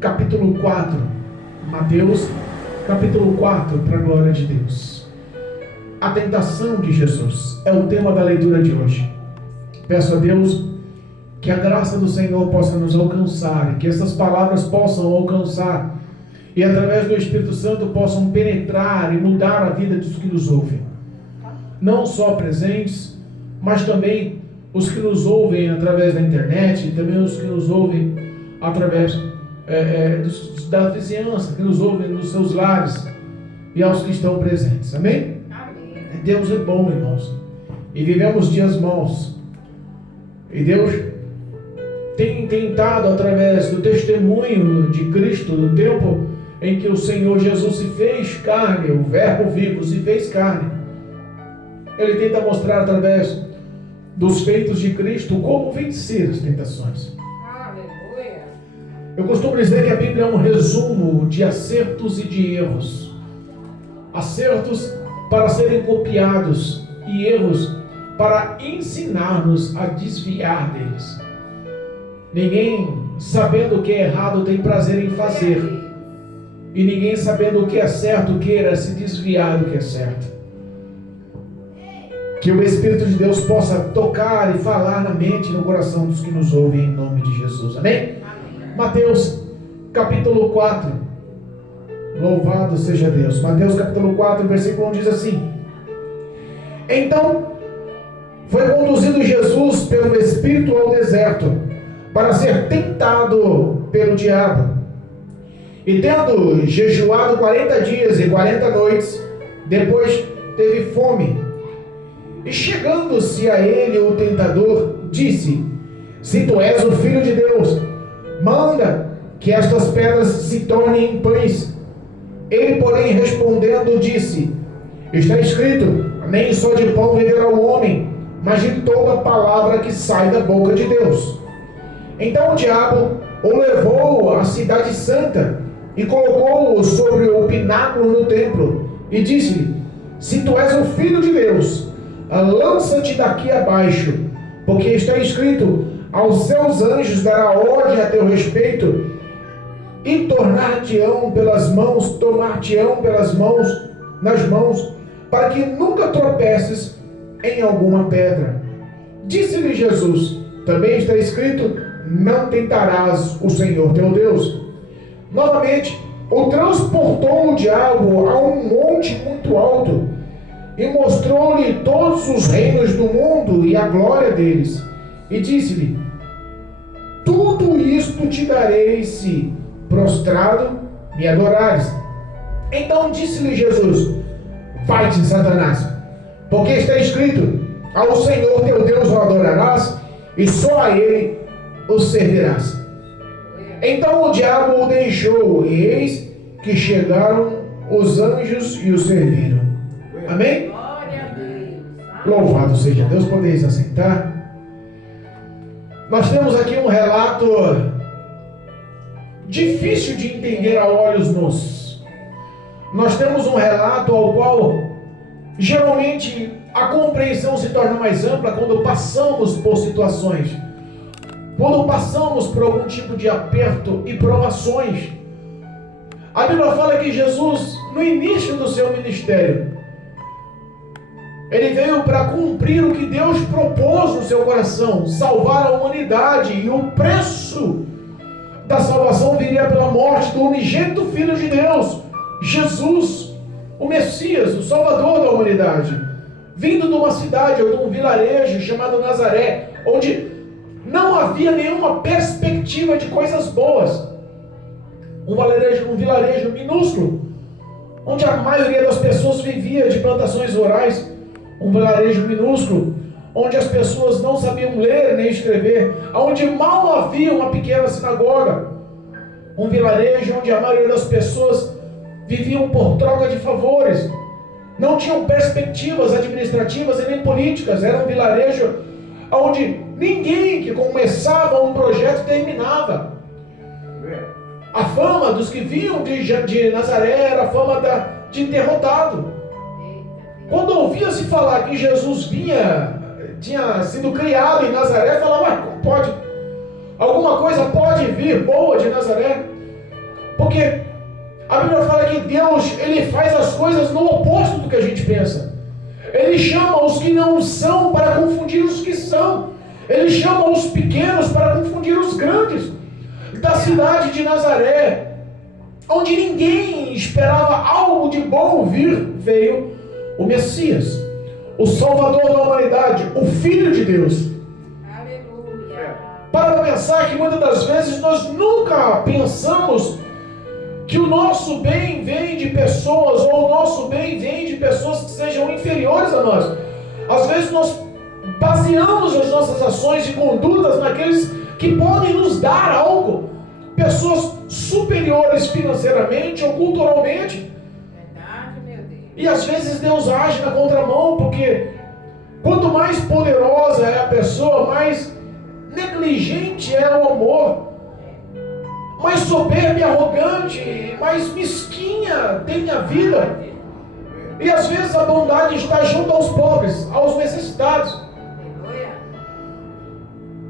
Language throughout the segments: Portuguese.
capítulo 4. Mateus, capítulo 4, para a glória de Deus. A tentação de Jesus é o tema da leitura de hoje. Peço a Deus que a graça do Senhor possa nos alcançar e que essas palavras possam alcançar e através do Espírito Santo possam penetrar e mudar a vida dos que nos ouvem. Não só presentes, mas também os que nos ouvem através da internet, e também os que nos ouvem através da vizinhança, que nos ouvem nos seus lares e aos que estão presentes. Amém? Amém. Deus é bom, irmãos, e vivemos dias maus, e Deus tem tentado, através do testemunho de Cristo, do tempo em que o Senhor Jesus se fez carne, o verbo vivo se fez carne, Ele tenta mostrar através dos feitos de Cristo como vencer as tentações. Aleluia. Eu costumo dizer que a Bíblia é um resumo de acertos e de erros. Acertos para serem copiados e erros para ensinar-nos a desviar deles. Ninguém sabendo o que é errado tem prazer em fazer, e ninguém sabendo o que é certo queira se desviar do que é certo. Que o Espírito de Deus possa tocar e falar na mente e no coração dos que nos ouvem, em nome de Jesus. Amém? Amém. Mateus capítulo 4. Louvado seja Deus. Mateus capítulo 4, versículo 1 diz assim: Então foi conduzido Jesus pelo Espírito ao deserto para ser tentado pelo diabo. E tendo jejuado 40 dias e 40 noites, depois teve fome. E chegando-se a ele o tentador, disse: Se tu és o Filho de Deus, manda que estas pedras se tornem em pães. Ele, porém, respondendo, disse: Está escrito, nem só de pão viverá o homem, mas de toda palavra que sai da boca de Deus. Então o diabo o levou à cidade santa e colocou-o sobre o pináculo no templo e disse-lhe: Se tu és o Filho de Deus, lança-te daqui abaixo, porque está escrito: aos seus anjos dará ordem a teu respeito, e tomar-te-ão pelas mãos, nas mãos, para que nunca tropeces em alguma pedra. Disse-lhe Jesus: também está escrito: não tentarás o Senhor teu Deus. Novamente, o transportou o diabo a um monte muito alto, e mostrou-lhe todos os reinos do mundo e a glória deles. E disse-lhe: tudo isto te darei se, prostrado, me adorares. Então disse-lhe Jesus: vai-te, Satanás, porque está escrito: ao Senhor teu Deus o adorarás, e só a Ele o servirás. Então o diabo o deixou, e eis que chegaram os anjos e o serviram. Amém? Glória a Deus. Louvado seja Deus. Podeis assentar. Nós temos aqui um relato difícil de entender a olhos nus. Nós temos um relato ao qual geralmente a compreensão se torna mais ampla quando passamos por situações, quando passamos por algum tipo de aperto e provações. A Bíblia fala que Jesus, no início do seu ministério, Ele veio para cumprir o que Deus propôs no seu coração, salvar a humanidade, e o preço da salvação viria pela morte do unigênito Filho de Deus, Jesus, o Messias, o Salvador da humanidade, vindo de uma cidade ou de um vilarejo chamado Nazaré, onde não havia nenhuma perspectiva de coisas boas. Um vilarejo minúsculo, onde a maioria das pessoas vivia de plantações rurais. Um vilarejo minúsculo, onde as pessoas não sabiam ler nem escrever, onde mal havia uma pequena sinagoga. Um vilarejo onde a maioria das pessoas viviam por troca de favores, não tinham perspectivas administrativas e nem políticas. Era um vilarejo onde ninguém que começava um projeto terminava. A fama dos que vinham de Nazaré era a fama de derrotado. Quando ouvia-se falar que Jesus tinha sido criado em Nazaré, falava: como pode? Alguma coisa pode vir boa de Nazaré? Porque a Bíblia fala que Deus, Ele faz as coisas no oposto do que a gente pensa. Ele chama os que não são para confundir os que são. Ele chama os pequenos para confundir os grandes. Da cidade de Nazaré, onde ninguém esperava algo de bom vir, veio o Messias, o Salvador da humanidade, o Filho de Deus. Aleluia. Para pensar que muitas das vezes nós nunca pensamos que o nosso bem vem de pessoas, ou o nosso bem vem de pessoas que sejam inferiores a nós. Às vezes nós baseamos as nossas ações e condutas naqueles que podem nos dar algo, pessoas superiores financeiramente ou culturalmente. Verdade, meu Deus. E às vezes Deus age na contramão, porque quanto mais poderosa é a pessoa, mais negligente é o amor, mais soberba e arrogante, mais mesquinha tem a vida. E às vezes a bondade está junto aos pobres, aos necessitados. Aleluia.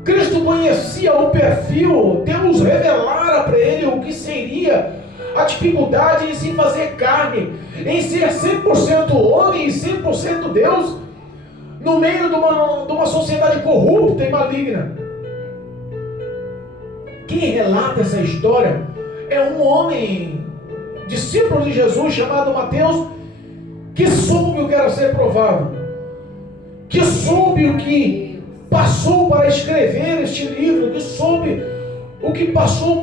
Cristo conhecia o perfil, Deus revelara para ele o que seria a dificuldade em se fazer carne, em ser 100% homem e 100% Deus, no meio de uma sociedade corrupta e maligna. Quem relata essa história é um homem, discípulo de Jesus, chamado Mateus, que soube o que era ser provado, que soube o que passou para escrever este livro, que soube o que passou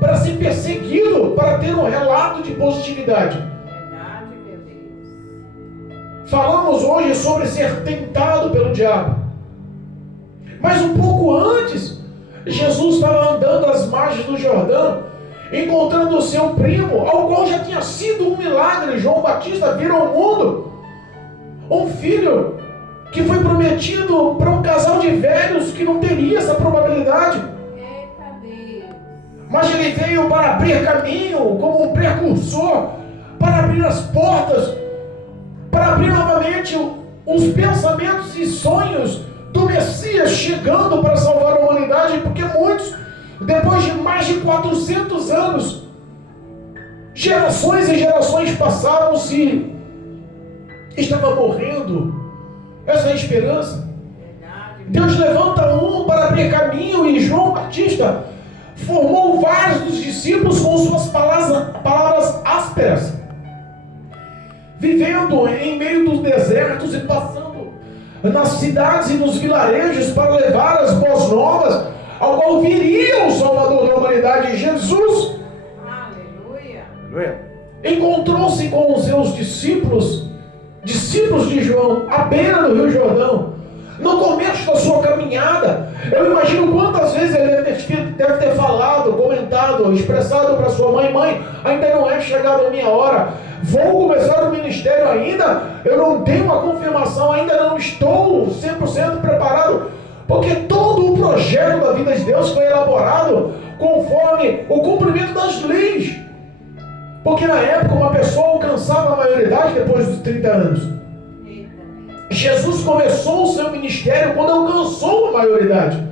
para ser perseguido, para ter um relato de positividade. Verdade, meu Deus. Falamos hoje sobre ser tentado pelo diabo. Mas um pouco antes, Jesus estava andando às margens do Jordão, encontrando o seu primo, ao qual já tinha sido um milagre. João Batista vir ao mundo, um filho que foi prometido para um casal de velhos que não teria essa probabilidade. Eita Deus. Mas ele veio para abrir caminho, como um precursor, para abrir as portas, para abrir novamente os pensamentos e sonhos do Messias chegando para salvar a humanidade, porque muitos, depois de mais de 400 anos, gerações e gerações passaram-se, estava morrendo essa esperança. Verdade. Deus levanta um para abrir caminho, e João Batista formou vários dos discípulos com suas palavras ásperas, vivendo em meio dos desertos e passando nas cidades e nos vilarejos para levar as boas novas, ao qual viria o Salvador da humanidade, Jesus. Aleluia. Encontrou-se com os seus discípulos de João, à beira do Rio Jordão, no começo da sua caminhada. Eu imagino quantas vezes ele deve ter falado, comentado, expressado para sua mãe: mãe, ainda não é chegada a minha hora, vou começar o ministério ainda, eu não tenho uma confirmação, ainda não estou 100% preparado, porque todo o projeto da vida de Deus foi elaborado conforme o cumprimento das leis. Porque na época uma pessoa alcançava a maioridade depois dos 30 anos. Eita Deus. Jesus começou o seu ministério quando alcançou a maioridade.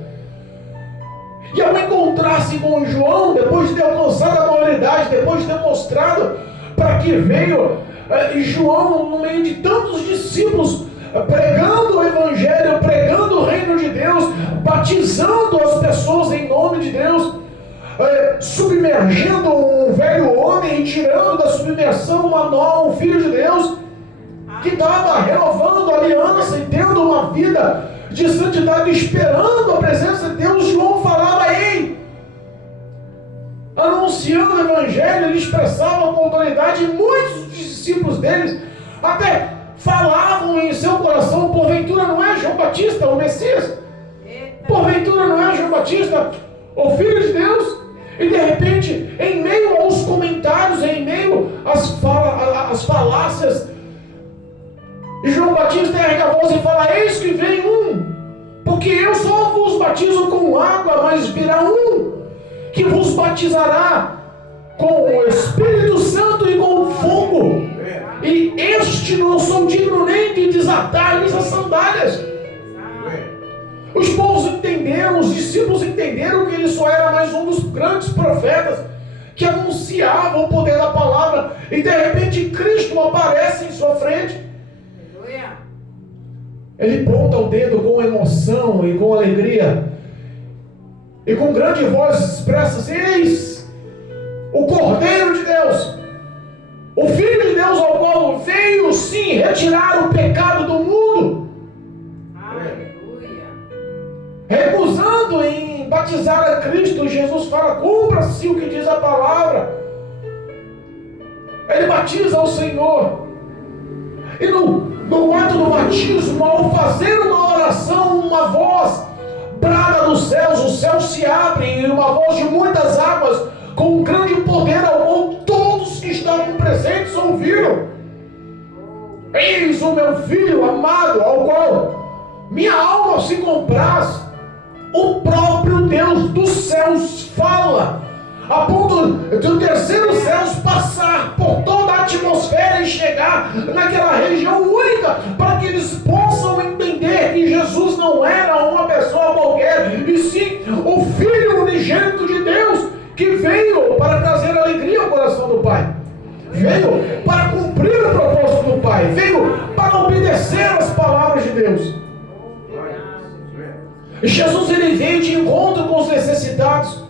E ao encontrar-se com João, depois de ter alcançado a maioridade, depois de ter mostrado para que veio, João, no meio de tantos discípulos, pregando o Evangelho, pregando o reino de Deus, batizando as pessoas em nome de Deus, submergindo um velho homem e tirando da submersão um filho de Deus, que estava renovando a aliança e tendo uma vida de santidade, esperando a presença de Deus. João falava: ei, anunciando o Evangelho, ele expressava com autoridade, e muitos dos discípulos deles até falavam em seu coração: porventura não é João Batista o Messias? Porventura não é João Batista o Filho de Deus? E de repente, em meio aos comentários, em meio às falácias, João Batista ergue a voz e fala: eis que vem um, porque eu só vos batizo com água, mas virá um que vos batizará com o Espírito Santo e com fogo, e este não sou digno nem de desatar-lhes as sandálias. Os povos entenderam, os discípulos entenderam que ele só era mais um dos grandes profetas que anunciavam o poder da palavra, e de repente Cristo aparece em sua frente. Aleluia. Ele ponta o dedo com emoção e com alegria, e com grande voz expressa-se: eis o Cordeiro de Deus, o Filho de Deus, ao qual veio sim retirar o pecado do mundo. Aleluia. Recusando em batizar a Cristo, Jesus fala: cumpra-se o que diz a palavra. Ele batiza o Senhor, e no ato do batismo, ao fazer uma oração, uma voz brada dos céus, os céus se abrem, e uma voz de muitas águas, com um grande poder, ao qual todos que estavam presentes ouviram: eis o meu Filho amado, ao qual minha alma se compraz. O próprio Deus dos céus fala, a ponto do terceiro céu passar por toda a atmosfera e chegar naquela região única, para que eles possam entender que Jesus não era uma pessoa qualquer, e sim o Filho unigênito de Deus, que veio para trazer alegria ao coração do Pai, veio para cumprir o propósito do Pai, veio para obedecer às palavras de Deus. Jesus, ele veio de encontro com os necessitados,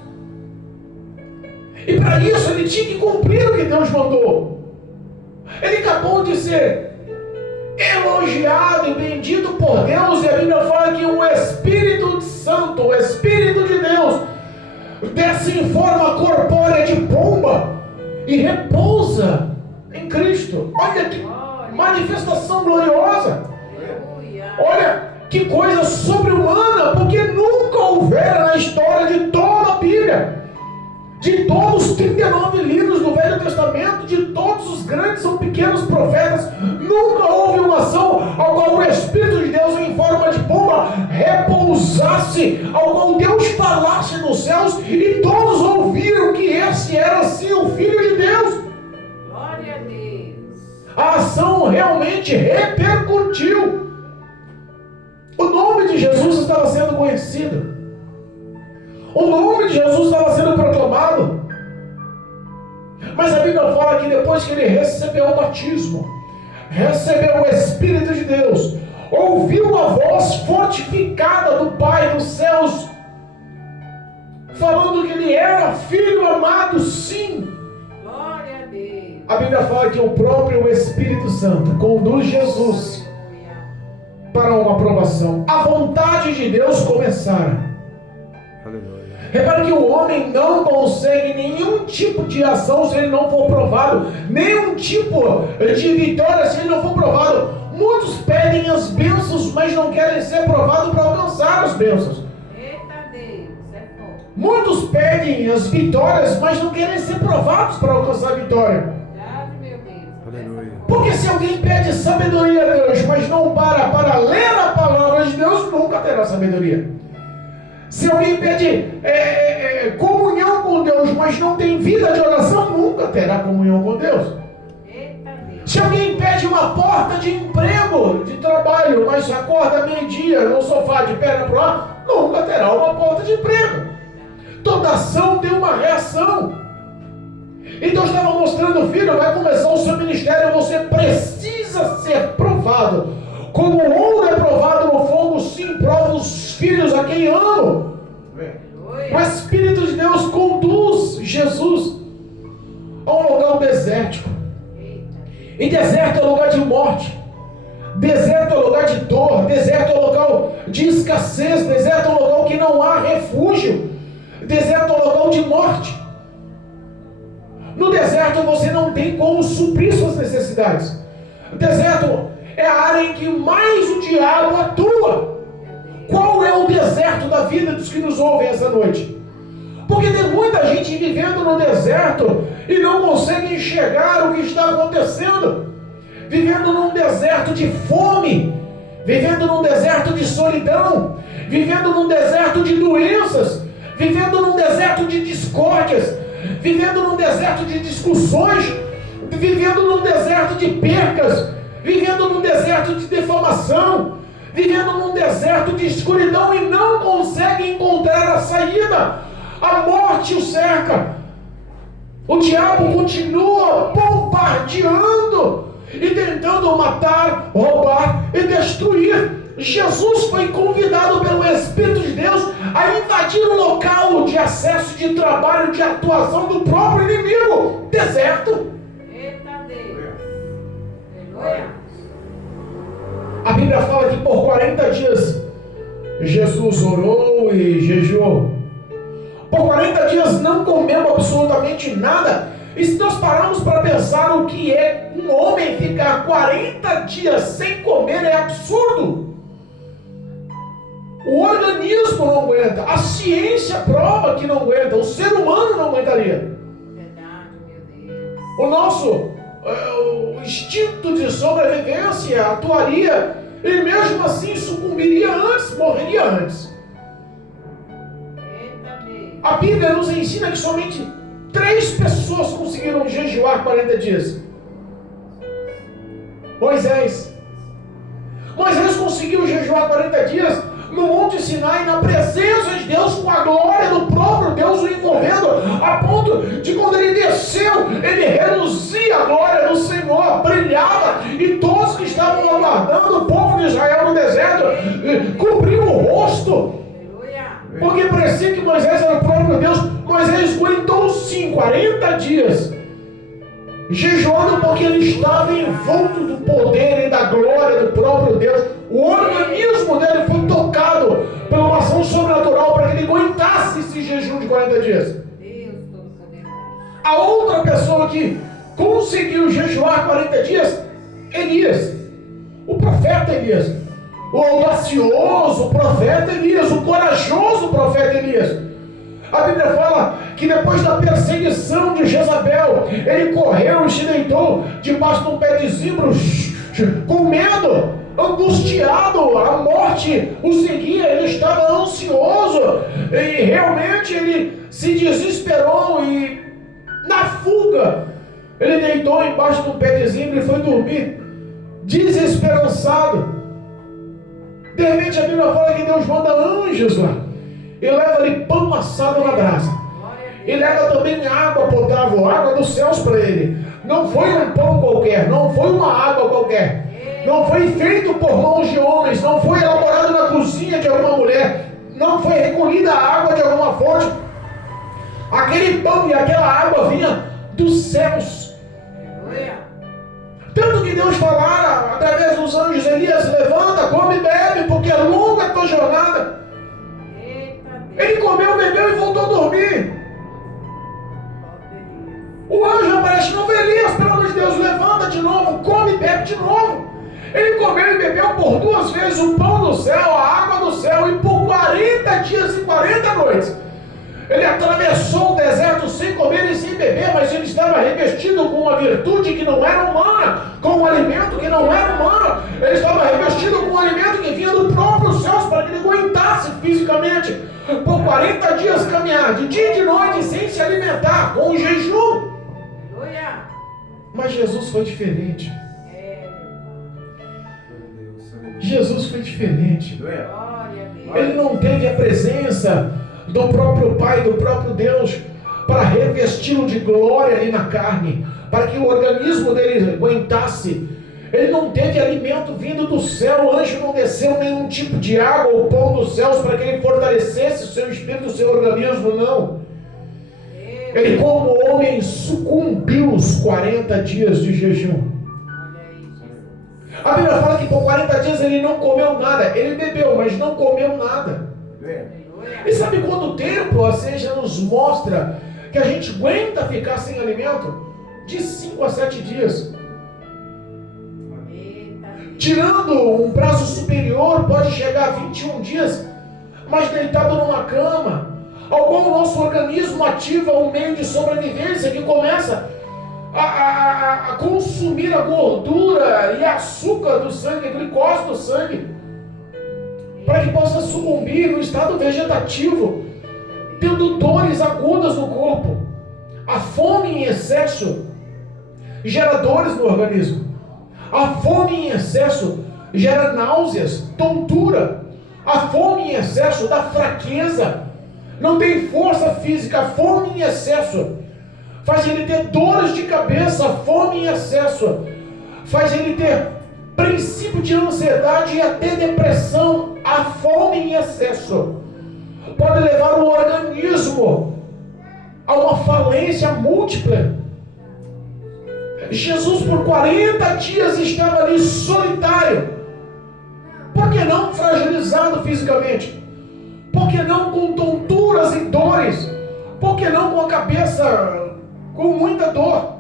e para isso ele tinha que cumprir o que Deus mandou. Ele acabou de ser elogiado e bendito por Deus, e a Bíblia fala que o Espírito Santo, o Espírito de Deus, desce em forma corpórea de pomba e repousa em Cristo. Olha que manifestação gloriosa! Olha que coisa sobre-humana, porque nunca houvera na história de toda a Bíblia, de todos os 39 livros do Velho Testamento, de todos os grandes ou pequenos profetas, nunca houve uma ação ao qual o Espírito de Deus em forma de pomba repousasse, ao qual Deus falasse nos céus e todos ouviram que esse era sim o Filho de Deus. Glória a Deus. A ação realmente repercutiu. O nome de Jesus estava sendo conhecido, o nome de Jesus estava sendo proclamado. Mas a Bíblia fala que depois que ele recebeu o batismo, recebeu o Espírito de Deus, ouviu a voz fortificada do Pai dos céus, falando que ele era Filho amado, sim. Glória a Deus. A Bíblia fala que o próprio Espírito Santo conduz Jesus para uma aprovação. A vontade de Deus começara. Aleluia. Repare que o homem não consegue nenhum tipo de ação se ele não for provado, nenhum tipo de vitória se ele não for provado. Muitos pedem as bênçãos, mas não querem ser provados para alcançar as bênçãos. Eita Deus, é forte. Muitos pedem as vitórias, mas não querem ser provados para alcançar a vitória. Verdade, meu Deus. Aleluia. Porque se alguém pede sabedoria a Deus, mas não para ler a palavra de Deus, nunca terá sabedoria. Se alguém pede comunhão com Deus, mas não tem vida de oração, nunca terá comunhão com Deus. Eita Deus. Se alguém pede uma porta de emprego, de trabalho, mas acorda meio-dia no sofá de perna para o ar, nunca terá uma porta de emprego. Toda ação tem uma reação. E Deus estava mostrando: filho, vai começar o seu ministério, você precisa ser provado. Como o ouro é provado no fogo, sim, prova os filhos a quem amo. O Espírito de Deus conduz Jesus a um local desértico. E deserto é lugar de morte, deserto é lugar de dor, deserto é local de escassez, deserto é local que não há refúgio, deserto é local de morte. No deserto você não tem como suprir suas necessidades. O deserto é a área em que mais o diabo atua. Qual é o deserto da vida dos que nos ouvem essa noite? Porque tem muita gente vivendo no deserto e não consegue enxergar o que está acontecendo. Vivendo num deserto de fome, vivendo num deserto de solidão, vivendo num deserto de doenças, vivendo num deserto de discórdias, vivendo num deserto de discussões, vivendo num deserto de percas, vivendo num deserto de defamação, vivendo num deserto de escuridão e não consegue encontrar a saída. A morte o cerca. O diabo continua bombardeando e tentando matar, roubar e destruir. Jesus foi convidado pelo Espírito de Deus a invadir o local de acesso, de trabalho, de atuação do próprio inimigo, deserto. Eita Deus. Aleluia. A Bíblia fala que por 40 dias Jesus orou e jejuou. Por 40 dias não comemos absolutamente nada. E se nós pararmos para pensar o que é um homem ficar 40 dias sem comer, é absurdo. O organismo não aguenta, a ciência prova que não aguenta, o ser humano não aguentaria. Verdade, meu Deus. O nosso o instinto de sobrevivência atuaria e mesmo assim sucumbiria antes, morreria antes. Eita Deus. A Bíblia nos ensina que somente 3 pessoas conseguiram jejuar 40 dias. Moisés conseguiu jejuar 40 dias no Monte Sinai, na presença de Deus, com a glória do próprio Deus o envolvendo, a ponto de quando ele desceu, ele reluzia a glória do Senhor, brilhava, e todos que estavam aguardando, o povo de Israel no deserto, cobriu o rosto, Aleluia. porque parecia que Moisés era o próprio Deus. Moisés aguentou sim 40 dias, jejuando, porque ele estava envolto do poder e da glória do próprio Deus. O organismo dele foi tocado pela uma ação sobrenatural para que ele aguentasse esse jejum de 40 dias. Deus Todo-Poderoso. A outra pessoa que conseguiu jejuar 40 dias, Elias, o profeta Elias, o audacioso profeta Elias, o corajoso profeta Elias. A Bíblia fala que depois da perseguição de Jezabel, ele correu e se deitou debaixo de um pé de zimbro, com medo, angustiado, a morte o seguia, ele estava ansioso, e realmente ele se desesperou, e na fuga, ele deitou embaixo de um pé de zimbro e foi dormir, desesperançado. De repente a Bíblia fala que Deus manda anjos lá, e leva-lhe pão assado na brasa, e leva também água potável, água dos céus para ele. Não foi um pão qualquer, não foi uma água qualquer, não foi feito por mãos de homens, não foi elaborado na cozinha de alguma mulher, não foi recolhida a água de alguma fonte. Aquele pão e aquela água vinha dos céus. Aleluia. Tanto que Deus falara através dos anjos: Elias, levanta, come e bebe, porque é longa a tua jornada. Eita Deus. Ele comeu, bebeu e voltou a dormir. O anjo aparece de novo: Elias, pelo amor de Deus, levanta de novo, come e bebe de novo. Ele comeu e bebeu por 2 vezes o pão do céu, a água do céu, e por 40 dias e 40 noites. Ele atravessou o deserto sem comer e sem beber, mas ele estava revestido com uma virtude que não era humana, com um alimento que não era humano. Ele estava revestido com um alimento que vinha do próprio céu, para que ele aguentasse fisicamente por 40 dias caminhar, de dia e de noite, sem se alimentar, com o jejum. Aleluia. Mas Jesus foi diferente. É, Jesus foi diferente. glória a Deus. Ele não teve a presença do próprio Pai, do próprio Deus, para revesti-lo de glória ali na carne, para que o organismo dele aguentasse. Ele não teve alimento vindo do céu, o anjo não desceu nenhum tipo de água ou pão dos céus para que ele fortalecesse o seu espírito, o seu organismo, não. Ele, como homem, sucumbiu os 40 dias de jejum. Olha aí, Jesus. A Bíblia fala que por 40 dias ele não comeu nada. Ele bebeu, mas não comeu nada. Aleluia. E sabe quanto tempo a ciência nos mostra que a gente aguenta ficar sem alimento? De 5 a 7 dias. Eita Deus. Tirando um prazo superior, pode chegar a 21 dias, mas deitado numa cama, ao qual o nosso organismo ativa um meio de sobrevivência que começa a consumir a gordura e açúcar do sangue, a glicose do sangue, para que possa sucumbir no estado vegetativo, tendo dores agudas no corpo. A fome em excesso gera dores no organismo. A fome em excesso gera náuseas, tontura. A fome em excesso dá fraqueza, não tem força física. A fome em excesso faz ele ter dores de cabeça, fome em excesso, faz ele ter princípio de ansiedade e até depressão. A fome em excesso pode levar o organismo a uma falência múltipla. Jesus por 40 dias estava ali solitário. Por que não fragilizado fisicamente? Por que não com tonturas e dores? Por que não com a cabeça com muita dor?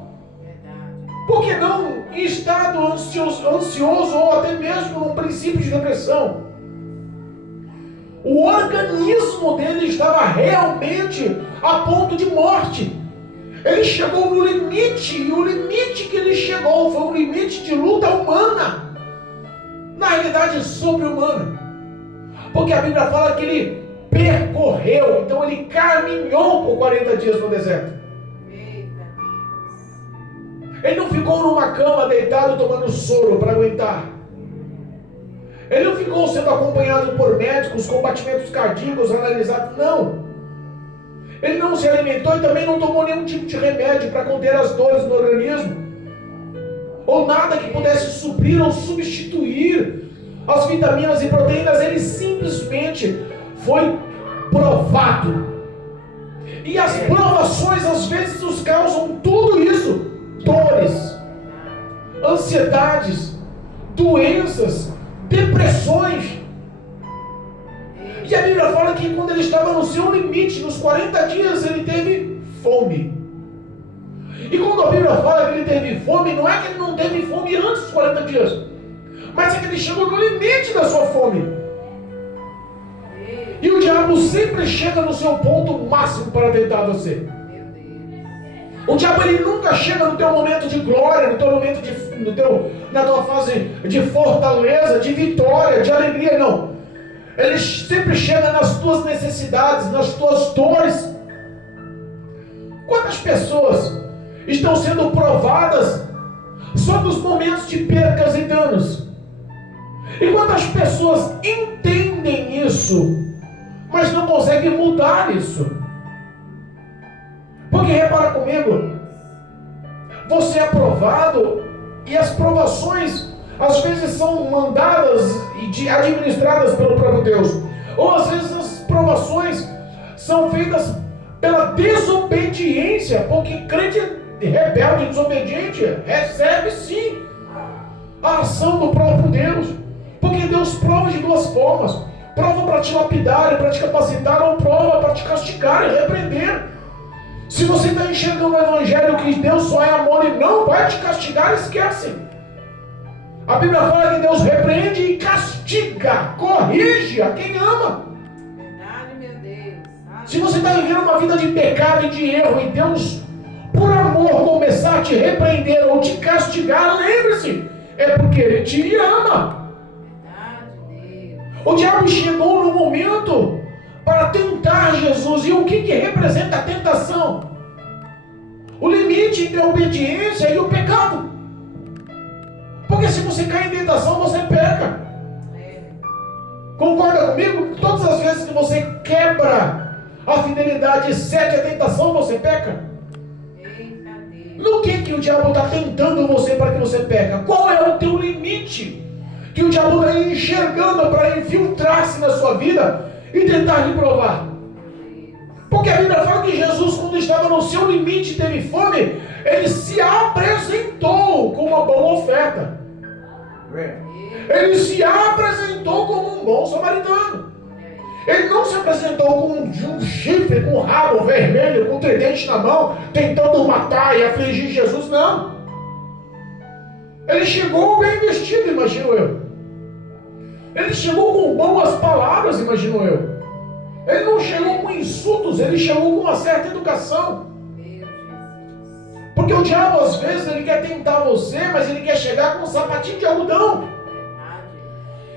Por que não em estado ansioso ou até mesmo num princípio de depressão? O organismo dele estava realmente a ponto de morte. Ele chegou no limite, e o limite que ele chegou foi um limite de luta humana. Na realidade, sobre-humana. Porque a Bíblia fala que ele percorreu, então ele caminhou por 40 dias no deserto. Ele não ficou numa cama deitado tomando soro para aguentar. Ele não ficou sendo acompanhado por médicos com batimentos cardíacos analisados, não. Ele não se alimentou e também não tomou nenhum tipo de remédio para conter as dores no organismo, ou nada que pudesse suprir ou substituir as vitaminas e proteínas. Ele simplesmente foi provado. E as provações às vezes nos causam tudo isso: dores, ansiedades, doenças, depressões. E a Bíblia fala que quando ele estava no seu limite, nos 40 dias, ele teve fome. E quando a Bíblia fala que ele teve fome, não é que ele não teve fome antes dos 40 dias, mas é que ele chegou no limite da sua fome. E o diabo sempre chega no seu ponto máximo para tentar você. O diabo ele nunca chega no teu momento de glória, no teu momento na tua fase de fortaleza, de vitória, de alegria, não. Ele sempre chega nas tuas necessidades, nas tuas dores. Quantas pessoas estão sendo provadas só nos momentos de percas e danos? E quantas pessoas entendem isso, mas não conseguem mudar isso? Porque repara comigo, você é provado e as provações às vezes são mandadas e administradas pelo próprio Deus. Ou às vezes as provações são feitas pela desobediência, porque crente rebelde, desobediente, recebe sim a ação do próprio Deus. Porque Deus prova de duas formas: prova para te lapidar e para te capacitar, ou prova para te castigar e repreender. Se você está enxergando o Evangelho que Deus só é amor e não vai te castigar, esquece. A Bíblia fala que Deus repreende e castiga, corrige a quem ama. Verdade, meu Deus. Se você está vivendo uma vida de pecado e de erro, e Deus, por amor, começar a te repreender ou te castigar, lembre-se, é porque Ele te ama. Verdade, Deus. O diabo chegou no momento para tentar Jesus. E o que representa a tentação? O limite entre a obediência e o pecado. Porque se você cai em tentação, você peca. Concorda comigo? Todas as vezes que você quebra a fidelidade e cede à tentação, você peca. No que o diabo está tentando você para que você peca? Qual é o teu limite que o diabo está enxergando para infiltrar-se na sua vida e tentar lhe provar? Porque a Bíblia fala que Jesus, quando estava no seu limite e teve fome, Ele se apresentou com uma boa oferta. Ele se apresentou como um bom samaritano. Ele não se apresentou com um chifre, com um rabo vermelho, com um tridente na mão, tentando matar e afligir Jesus, não. Ele chegou bem vestido, imagino eu. Ele chegou com boas palavras, imagino eu. Ele não chegou com insultos, ele chegou com uma certa educação. Porque o diabo, às vezes, ele quer tentar você, mas ele quer chegar com um sapatinho de algodão.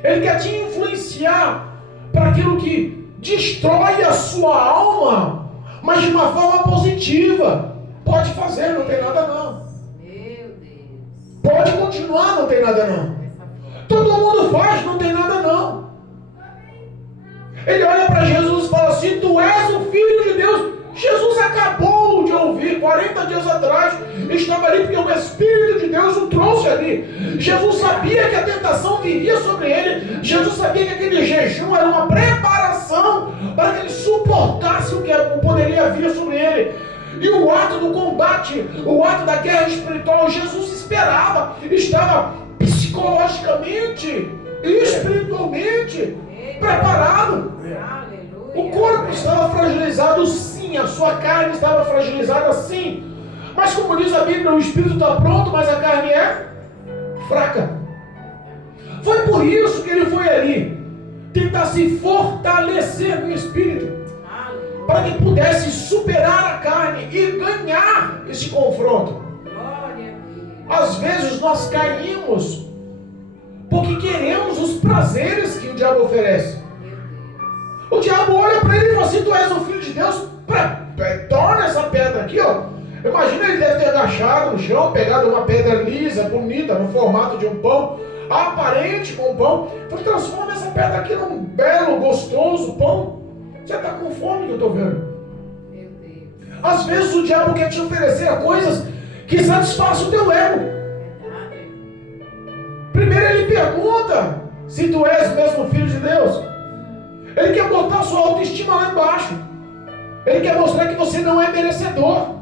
Ele quer te influenciar para aquilo que destrói a sua alma, mas de uma forma positiva. Pode fazer, não tem nada não. Pode continuar, não tem nada não. Todo mundo faz, não tem nada não. Ele olha para Jesus e fala assim: tu és o Filho de Deus. Jesus acabou de ouvir, 40 dias estava ali porque o Espírito de Deus o trouxe ali. Jesus sabia que a tentação viria sobre ele. Jesus sabia que aquele jejum era uma preparação para que ele suportasse o que poderia vir sobre ele. E o ato do combate, o ato da guerra espiritual, Jesus esperava, estava psicologicamente e espiritualmente preparado. O corpo estava fragilizado, sim, a sua carne estava fragilizada, sim. Mas como diz a Bíblia, o espírito está pronto, mas a carne é fraca. Foi por isso que ele foi ali tentar se fortalecer no espírito, para que pudesse superar a carne e ganhar esse confronto. Às vezes nós caímos porque queremos os prazeres que o diabo oferece. O diabo olha para ele e fala assim: tu és o filho de Deus, torna essa pedra aqui, ó. Imagina, ele deve ter agachado no chão, pegado uma pedra lisa, bonita, no formato de um pão, aparente com um pão. Então transforma essa pedra aqui num belo, gostoso pão. Você está com fome, que eu estou vendo. Às vezes o diabo quer te oferecer coisas que satisfaçam o teu ego. Primeiro ele pergunta se tu és mesmo filho de Deus. Ele quer botar sua autoestima lá embaixo. Ele quer mostrar que você não é merecedor.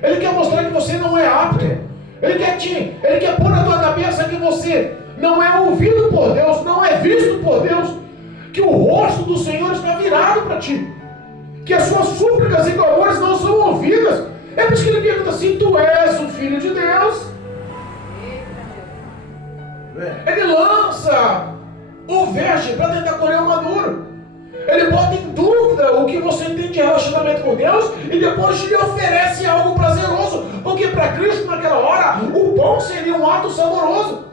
Ele quer mostrar que você não é apto. Ele quer pôr na tua cabeça que você não é ouvido por Deus, não é visto por Deus, que o rosto do Senhor está virado para ti, que as suas súplicas e clamores não são ouvidas. É por isso que ele pergunta assim: tu és o filho de Deus? Ele lança o verde para tentar colher o maduro. Ele bota em dúvida o que você tem de relacionamento com Deus e depois lhe oferece algo prazeroso, porque para Cristo naquela hora o pão seria um ato saboroso.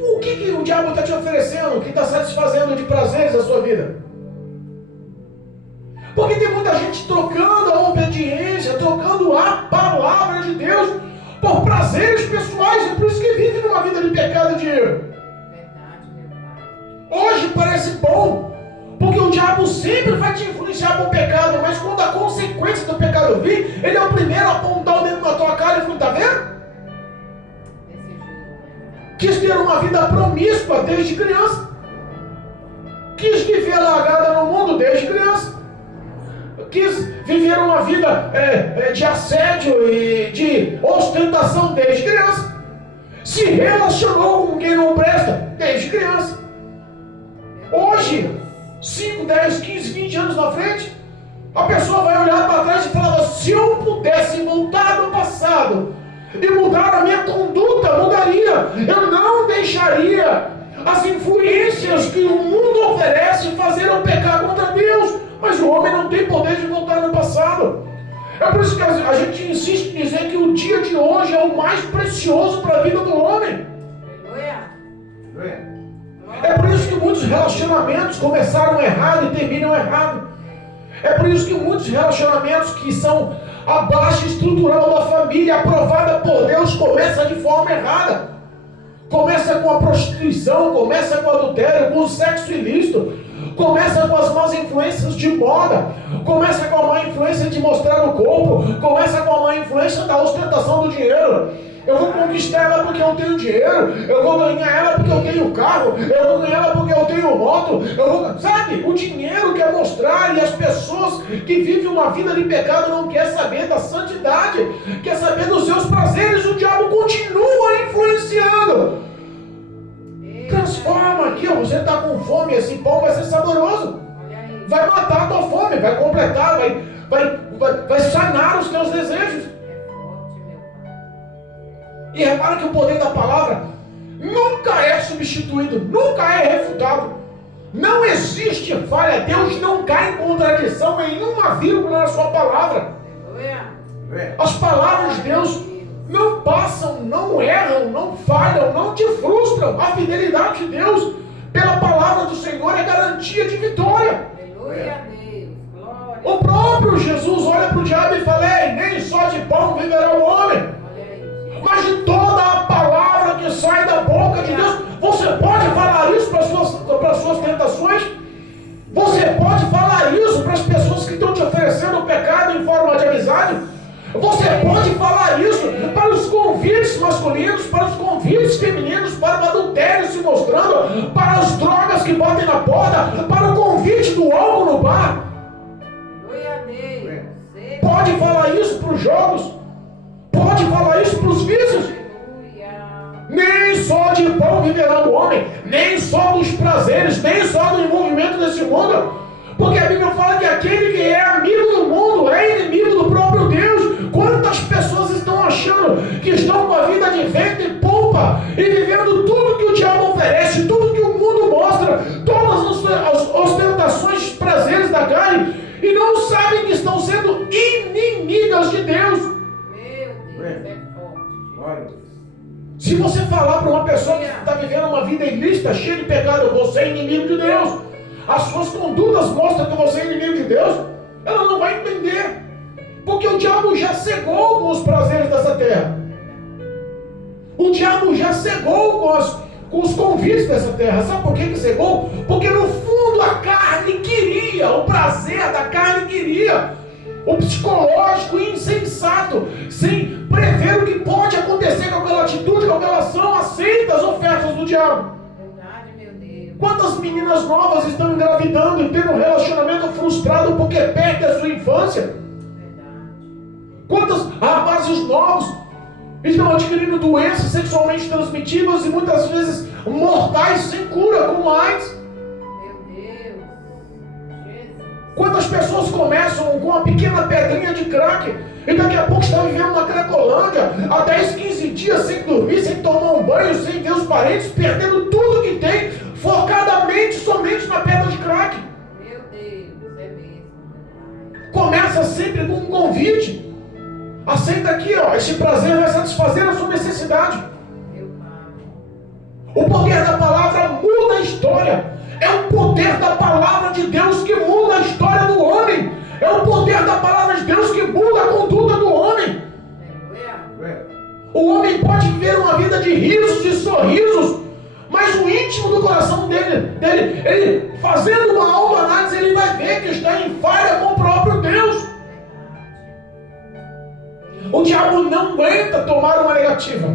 O que o diabo está te oferecendo, que está satisfazendo de prazeres a sua vida? Porque tem muita gente trocando a obediência, trocando a palavra de Deus por prazeres pessoais, é por isso que vive numa vida de pecado e de erro. Hoje parece bom, porque o diabo sempre vai te influenciar para o pecado, mas quando a consequência do pecado vir, ele é o primeiro a apontar o dedo na tua cara e falar: tá vendo? Quis ter uma vida promíscua desde criança. Quis viver largada no mundo desde criança. Quis viver uma vida de assédio e de ostentação desde criança. Se relacionou com quem não presta desde criança. Hoje, 5, 10, 15, 20 anos na frente, a pessoa vai olhar para trás e falar: se eu pudesse voltar no passado e mudar a minha conduta, mudaria. Eu não deixaria as influências que o mundo oferece fazer eu pecar contra Deus. Mas o homem não tem poder de voltar no passado. É por isso que a gente insiste em dizer que o dia de hoje é o mais precioso para a vida do homem. É por isso que muitos relacionamentos começaram errado e terminam errado. É por isso que muitos relacionamentos que são a base estrutural da família, aprovada por Deus, começa de forma errada. Começa com a prostituição, começa com o adultério, com o sexo ilícito, começa com as más influências de moda, começa com a má influência de mostrar o corpo, começa com a má influência da ostentação do dinheiro. Eu vou conquistar ela porque eu tenho dinheiro, eu vou ganhar ela porque eu tenho carro, eu vou ganhar ela porque eu tenho moto, sabe? O dinheiro quer mostrar, e as pessoas que vivem uma vida de pecado não querem saber da santidade, quer saber dos seus prazeres. O diabo continua influenciando. Transforma aqui, ó, você está com fome, esse pão vai ser saboroso, vai matar a tua fome, vai completar, vai sanar os teus desejos. E repara que o poder da palavra nunca é substituído, nunca é refutado. Não existe falha. Deus não cai em contradição em uma vírgula na sua palavra. As palavras de Deus não passam, não erram, não falham, não te frustram. A fidelidade de Deus pela palavra do Senhor é garantia de vitória. O próprio Jesus olha para o diabo e fala: ei, nem só de pão viverá o homem, mas de toda a palavra que sai da boca de Deus. Você pode falar isso para as suas tentações? Você pode falar isso para as pessoas que estão te oferecendo o pecado em fala isso para os convites masculinos, para os convites femininos, para o adultério se mostrando, para as drogas que batem na porta, para o convite do álcool no bar. Glória a Deus. Pode falar isso para os jogos, pode falar isso para os vícios. Aleluia. Nem só de pão viverá o homem, nem só dos prazeres, nem só do envolvimento desse mundo. Porque a Bíblia fala que aquele que é amigo do mundo é inimigo do próprio Deus. Quantas pessoas estão achando que estão com a vida de vento e polpa e vivendo tudo que o diabo oferece, tudo que o mundo mostra, todas as ostentações, os prazeres da carne, e não sabem que estão sendo inimigas de Deus. Meu Deus, é forte. Se você falar para uma pessoa que está vivendo uma vida ilícita, cheia de pecado, você é inimigo de Deus, as suas condutas mostram que você é inimigo de Deus, ela não vai entender. Porque o diabo já cegou com os prazeres dessa terra. O diabo já cegou com os convites dessa terra. Sabe por que cegou? Porque no fundo a carne queria, o prazer da carne queria, o psicológico insensato, sem prever o que pode acontecer com aquela atitude, com aquela ação, aceita as ofertas do diabo. Verdade, meu Deus. Quantas meninas novas estão engravidando e tendo um relacionamento frustrado porque perdem a sua infância? Verdade. Quantos rapazes novos estão adquirindo doenças sexualmente transmissíveis e muitas vezes mortais sem cura, como a AIDS? Meu Deus. Jesus. Quantas pessoas começam com uma pequena pedrinha de crack e daqui a pouco estão vivendo na Cracolândia há 10, 15 dias sem dormir, sem tomar um banho, sem ver os parentes, perdendo tudo que tem, focadamente somente na pedra de crack? Meu Deus, é mesmo. Começa sempre com um convite. Aceita aqui, ó, esse prazer vai satisfazer a sua necessidade. Meu Pai. O poder da palavra muda a história. É o poder da palavra de Deus que muda a história do homem. É o poder da palavra de Deus que muda a conduta do homem. Aleluia. O homem pode viver uma vida de risos e sorrisos, mas o íntimo do coração dele, ele fazendo uma autoanálise, ele vai ver que está em falha com o próprio Deus. O diabo não aguenta tomar uma negativa.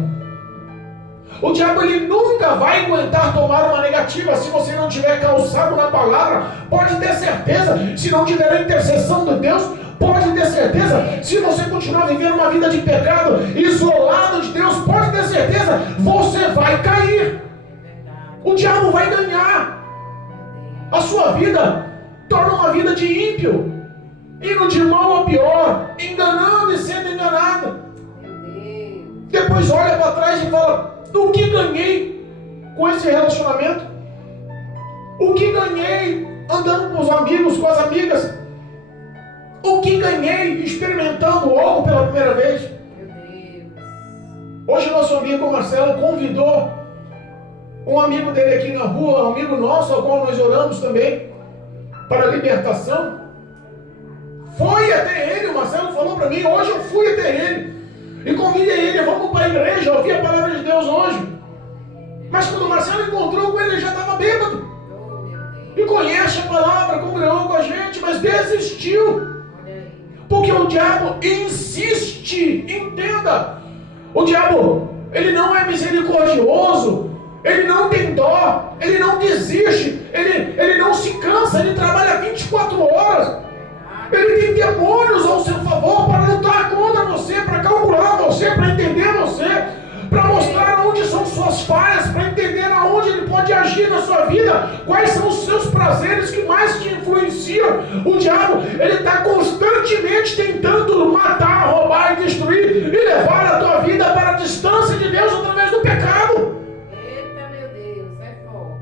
O diabo ele nunca vai aguentar tomar uma negativa se você não tiver calçado na palavra. Pode ter certeza, se não tiver a intercessão de Deus, pode ter certeza, se você continuar vivendo uma vida de pecado, isolado de Deus, pode ter certeza, você vai cair. O diabo vai ganhar. A sua vida torna uma vida de ímpio, indo de mal a pior, enganando e sendo enganado. Meu Deus. Depois olha para trás e fala: o que ganhei com esse relacionamento? O que ganhei andando com os amigos, com as amigas? O que ganhei experimentando algo pela primeira vez? Meu Deus. Hoje nosso amigo Marcelo convidou um amigo dele aqui na rua, um amigo nosso, ao qual nós oramos também, para a libertação. Foi até ele, o Marcelo falou para mim, hoje eu fui até ele e convidei ele, vamos para a igreja, ouvir a palavra de Deus hoje. Mas quando o Marcelo encontrou com ele, ele já estava bêbado. Oh, meu Deus. E conhece a palavra, congregou com a gente, mas desistiu. Olha aí. Porque o diabo insiste, entenda. O diabo, ele não é misericordioso, ele não tem dó, ele não desiste, ele não se cansa, ele trabalha 24 horas. Ele tem demônios ao seu favor para lutar contra você, para calcular você, para entender você, para mostrar onde são suas falhas, para entender aonde ele pode agir na sua vida, quais são os seus prazeres que mais te influenciam. O diabo, ele está constantemente tentando matar, roubar e destruir e levar a tua vida para a distância de Deus através do pecado. Eita, meu Deus, é forte.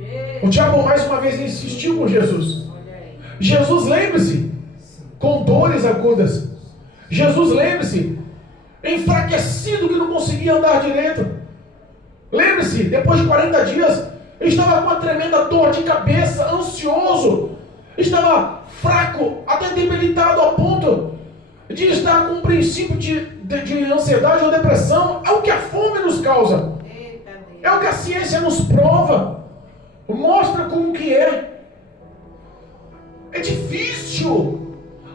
Jesus. O diabo mais uma vez insistiu com Jesus. Olha aí. Jesus, lembre-se, com dores agudas. Jesus, lembre-se, enfraquecido que não conseguia andar direito. Lembre-se, depois de 40 dias, estava com uma tremenda dor de cabeça, ansioso, estava fraco, até debilitado a ponto de estar com um princípio de ansiedade ou depressão. É o que a fome nos causa, Eita, Deus. é o que a ciência nos prova, mostra como que é. É difícil.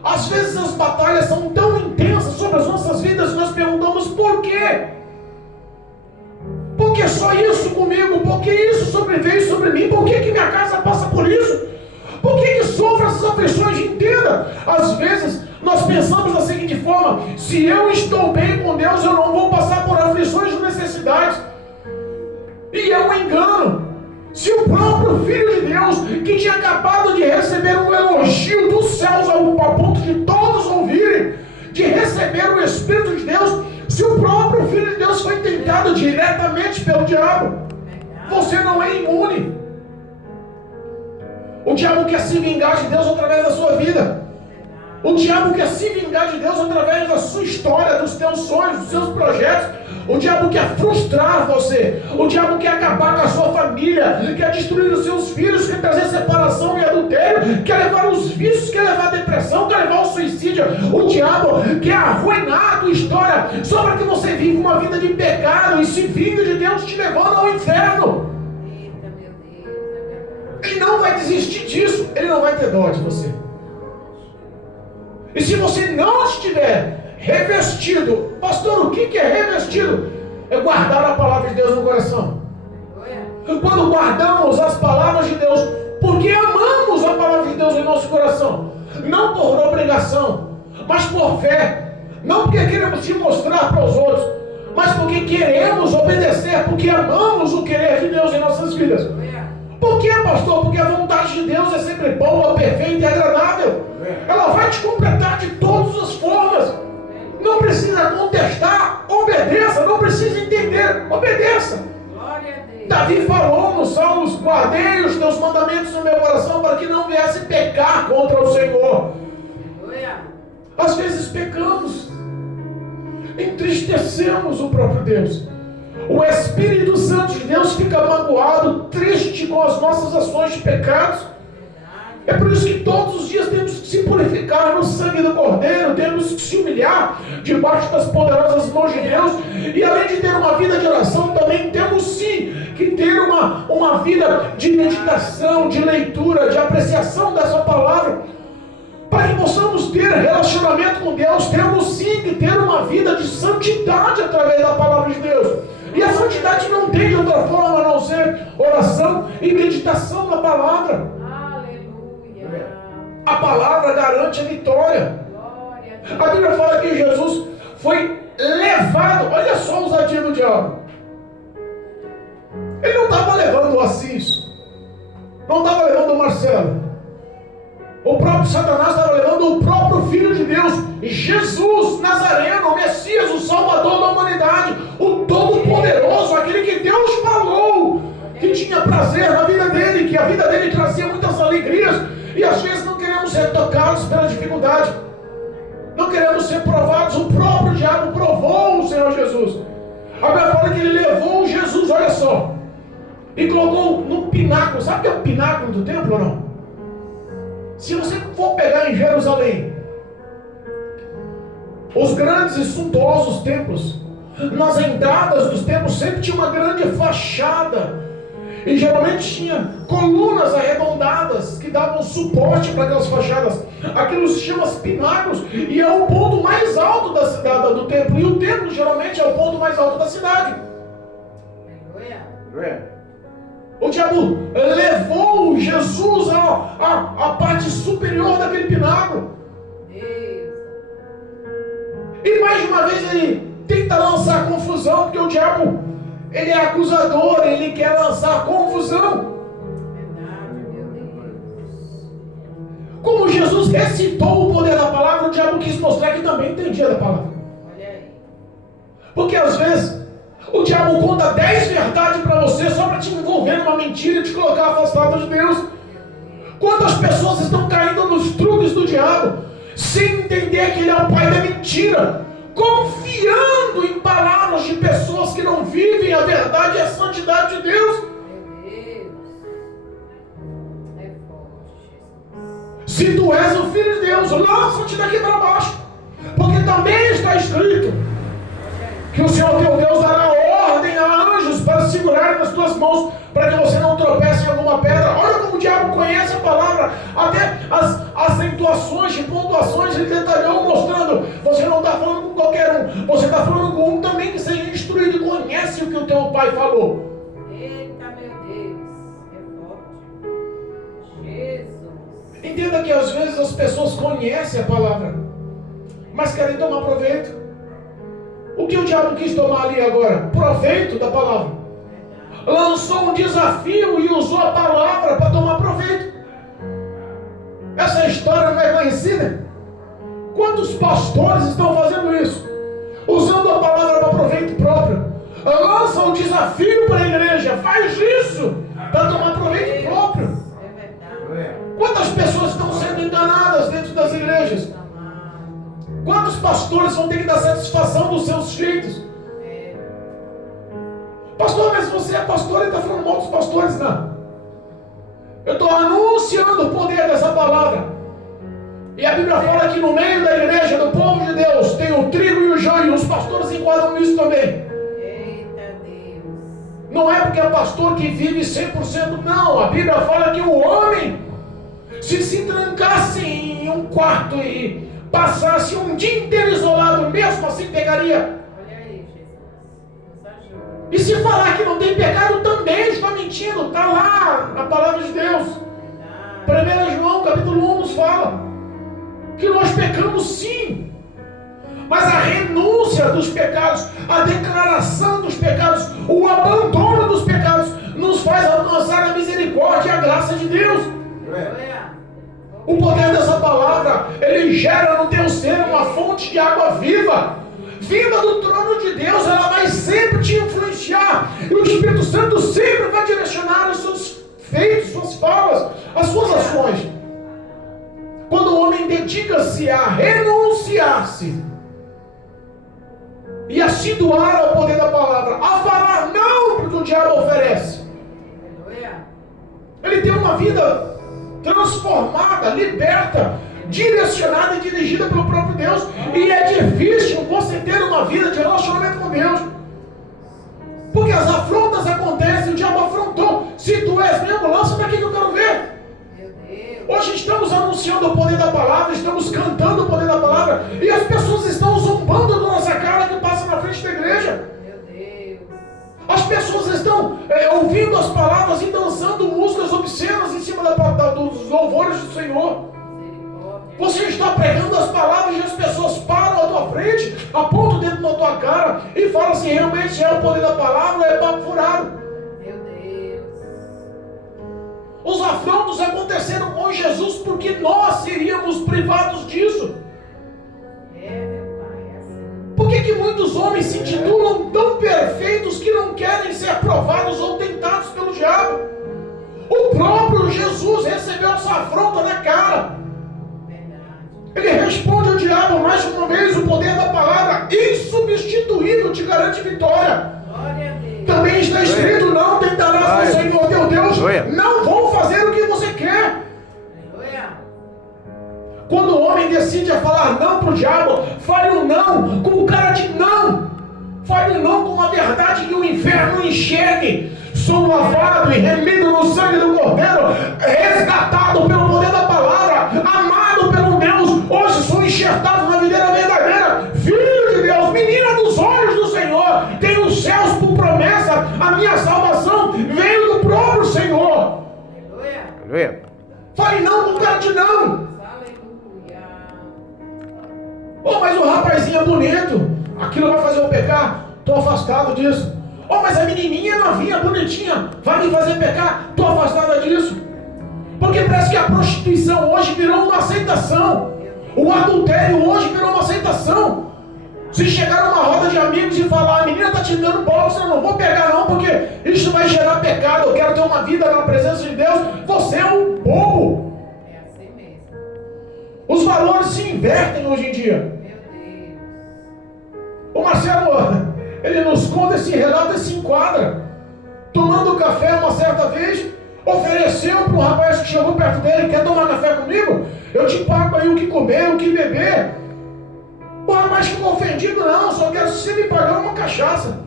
Às vezes as batalhas são tão intensas, só sobre as nossas vidas, nós perguntamos por quê? Por que só isso comigo? Por que isso sobreveio sobre mim? Por que minha casa passa por isso? Por que sofre essas aflições? Entenda, às vezes nós pensamos da seguinte forma: se eu estou bem com Deus, eu não vou passar por aflições e necessidades. E é um engano. Se o próprio Filho de Deus, que tinha acabado de receber um elogio dos céus a ponto de todos ouvirem, de receber o Espírito de Deus, se o próprio Filho de Deus foi tentado diretamente pelo diabo, você não é imune. O diabo quer se vingar de Deus através da sua vida. O diabo quer se vingar de Deus através da sua história, dos teus sonhos, dos seus projetos. O diabo quer frustrar você. O diabo quer acabar com a sua família, quer destruir os seus filhos, quer trazer separação e adultério, quer levar os vícios, quer levar a depressão, quer levar o suicídio. O diabo quer arruinar a tua história só para que você viva uma vida de pecado e se vingue de Deus, te levando ao inferno. Eita, meu Deus. Ele não vai desistir disso. Ele não vai ter dó de você. E se você não estiver revestido, pastor, o que é revestido? É guardar a palavra de Deus no coração. Quando guardamos as palavras de Deus, porque amamos a palavra de Deus em nosso coração, não por obrigação, mas por fé, não porque queremos te mostrar para os outros, mas porque queremos obedecer, porque amamos o querer de Deus em nossas vidas. Por que, pastor? Porque a vontade de Deus é sempre boa, perfeita e agradável. Ela vai te completar de todas as formas. Não precisa contestar, obedeça. Não precisa entender, obedeça. Davi falou nos Salmos: guardei os teus mandamentos no meu coração para que não viesse pecar contra o Senhor. Às vezes pecamos, entristecemos o próprio Deus. O Espírito Santo de Deus fica magoado, triste com as nossas ações de pecados. É por isso que todos os dias temos que se purificar no sangue do Cordeiro, temos que se humilhar debaixo das poderosas mãos de Deus. E além de ter uma vida de oração, também temos sim que ter uma vida de meditação, de leitura, de apreciação dessa palavra. Para que possamos ter relacionamento com Deus, temos sim que ter uma vida de santidade através da palavra de Deus. E a santidade não tem de outra forma a não ser oração e meditação na palavra. Aleluia. A palavra garante a vitória. A Bíblia fala que Jesus foi levado. Olha só a ousadia do diabo. Ele não estava levando o Assis, não estava levando o Marcelo. O próprio Satanás estava levando o próprio Filho de Deus, Jesus Nazareno, o Messias, o Salvador da humanidade, o Todo-Poderoso, aquele que Deus falou que tinha prazer na vida dele, que a vida dele trazia muitas alegrias. E às vezes não queremos ser tocados pela dificuldade, não queremos ser provados. O próprio diabo provou o Senhor Jesus. A Bíblia fala que ele levou Jesus, olha só, e colocou no pináculo. Sabe o que é o pináculo do templo ou não? Se você for pegar em Jerusalém, os grandes e suntuosos templos, nas entradas dos templos sempre tinha uma grande fachada. E geralmente tinha colunas arredondadas que davam suporte para aquelas fachadas. Aquilo se chama pináculos. E é o ponto mais alto do templo. E o templo geralmente é o ponto mais alto da cidade. O diabo levou Jesus à parte superior daquele pináculo. E mais de uma vez ele tenta lançar confusão, porque o diabo, ele é acusador, ele quer lançar confusão. Como Jesus recitou o poder da palavra, o diabo quis mostrar que também entendia da palavra. Porque às vezes o diabo conta 10 verdades para você só para te envolver numa mentira e te colocar afastado de Deus. Quantas pessoas estão caindo nos truques do diabo sem entender que ele é o pai da mentira, confiando em palavras de pessoas que não vivem a verdade e a santidade de Deus. Se tu és o Filho de Deus, lança-te daqui para baixo, porque também está escrito que o Senhor teu Deus dará ordem a anjos para segurarem nas tuas mãos, para que você não tropece em alguma pedra. Olha como o diabo conhece a palavra, até as acentuações e pontuações ele detalhou, mostrando: você não está falando com disseram, você está falando com um também que seja instruído e conhece o que o teu pai falou. Eita, meu Deus. É forte. Jesus. Entenda que às vezes as pessoas conhecem a palavra, mas querem tomar proveito. O que o diabo quis tomar ali agora? Proveito da palavra. Lançou um desafio e usou a palavra para tomar proveito. Essa história não é conhecida? Quantos pastores estão fazendo isso? Usando a palavra para proveito próprio. Lança um desafio para a igreja. Faz isso para tomar proveito próprio. É verdade. Quantas pessoas estão sendo enganadas dentro das igrejas? Quantos pastores vão ter que dar satisfação dos seus filhos? Pastor, mas você é pastor e está falando mal dos pastores? Não. Eu estou anunciando o poder dessa palavra. E a Bíblia fala que no meio da igreja, do povo de Deus, tem o trigo e o joio. Os pastores enquadram nisso também. Eita Deus. Não é porque é pastor que vive 100%, não. A Bíblia fala que o homem, se trancasse em um quarto e passasse um dia inteiro isolado, mesmo assim pegaria. Olha aí, Jesus. Nos ajuda. E se falar que não tem pecado, também está mentindo. Está lá na palavra de Deus. 1 João capítulo 1 nos fala que nós pecamos sim. Mas a renúncia dos pecados, a declaração dos pecados, o abandono dos pecados nos faz alcançar a misericórdia e a graça de Deus. Olha. O poder dessa palavra, ele gera no teu ser uma fonte de água viva, vinda do trono de Deus. Ela vai sempre te influenciar, e o Espírito Santo sempre vai direcionar os seus feitos, suas falas, as suas ações. Quando o homem dedica-se a renunciar-se e a se doar ao poder da palavra, a falar não para o que o diabo oferece, Olha. ele tem uma vida transformada, liberta, direcionada e dirigida pelo próprio Deus. E é difícil você ter uma vida de relacionamento com Deus, porque as afrontas acontecem. O diabo afrontou. Se tu és mesmo, lança daqui que eu quero ver. Meu Deus. Hoje estamos anunciando o poder da palavra, estamos cantando o poder da palavra, e as pessoas estão zombando da nossa cara que passa na frente da igreja. Meu Deus. As pessoas estão ouvindo as palavras e dançando músicas obscenas em cima dos louvores do Senhor. Misericórdia. Você está pregando as palavras e as pessoas param à tua frente, apontam o dedo na tua cara e falam assim: realmente é o poder da palavra, é papo furado. Meu Deus. Os afrontos aconteceram com Jesus porque nós seríamos privados disso. É, meu Pai, é assim. Por que muitos homens se intitulam tão perfeitos que não querem ser provados ou tentados pelo diabo? O próprio Jesus recebeu essa afronta na cara. Verdade. Ele responde ao diabo mais uma vez: o poder da palavra insubstituível te garante vitória. Glória a Deus. Também está escrito: não tentarás o Senhor teu Deus, não vão fazer o que você quer. Olha. Quando o homem decide a falar não para o diabo, fale um não com cara de não. Fale um não com uma verdade que o inferno enxergue. Sou lavado e remido no sangue do Cordeiro, resgatado pelo poder da palavra, amado pelo Deus. Hoje sou enxertado na videira verdadeira, filho de Deus, menina dos olhos do Senhor. Tenho os céus por promessa. A minha salvação veio do próprio Senhor. Aleluia. Aleluia. Fale não com cara de não. Aleluia. Oh, mas o rapazinho é bonito, aquilo vai fazer eu pecar? Estou afastado disso. Oh, mas a menininha novinha, bonitinha, vai me fazer pecar? Estou afastada disso. Porque parece que a prostituição hoje virou uma aceitação. O adultério hoje virou uma aceitação. Se chegar numa roda de amigos e falar: a menina está te dando bola, você não vou pegar não, porque isso vai gerar pecado, eu quero ter uma vida na presença de Deus. Você é um bobo. É assim mesmo. Os valores se invertem hoje em dia. Meu Deus. O Marcelo, ele nos conta esse relato e se enquadra. Tomando café uma certa vez, ofereceu para um rapaz que chegou perto dele: quer tomar café comigo? Eu te pago aí o que comer, o que beber. O rapaz ficou ofendido: não, só quero se você me pagar uma cachaça.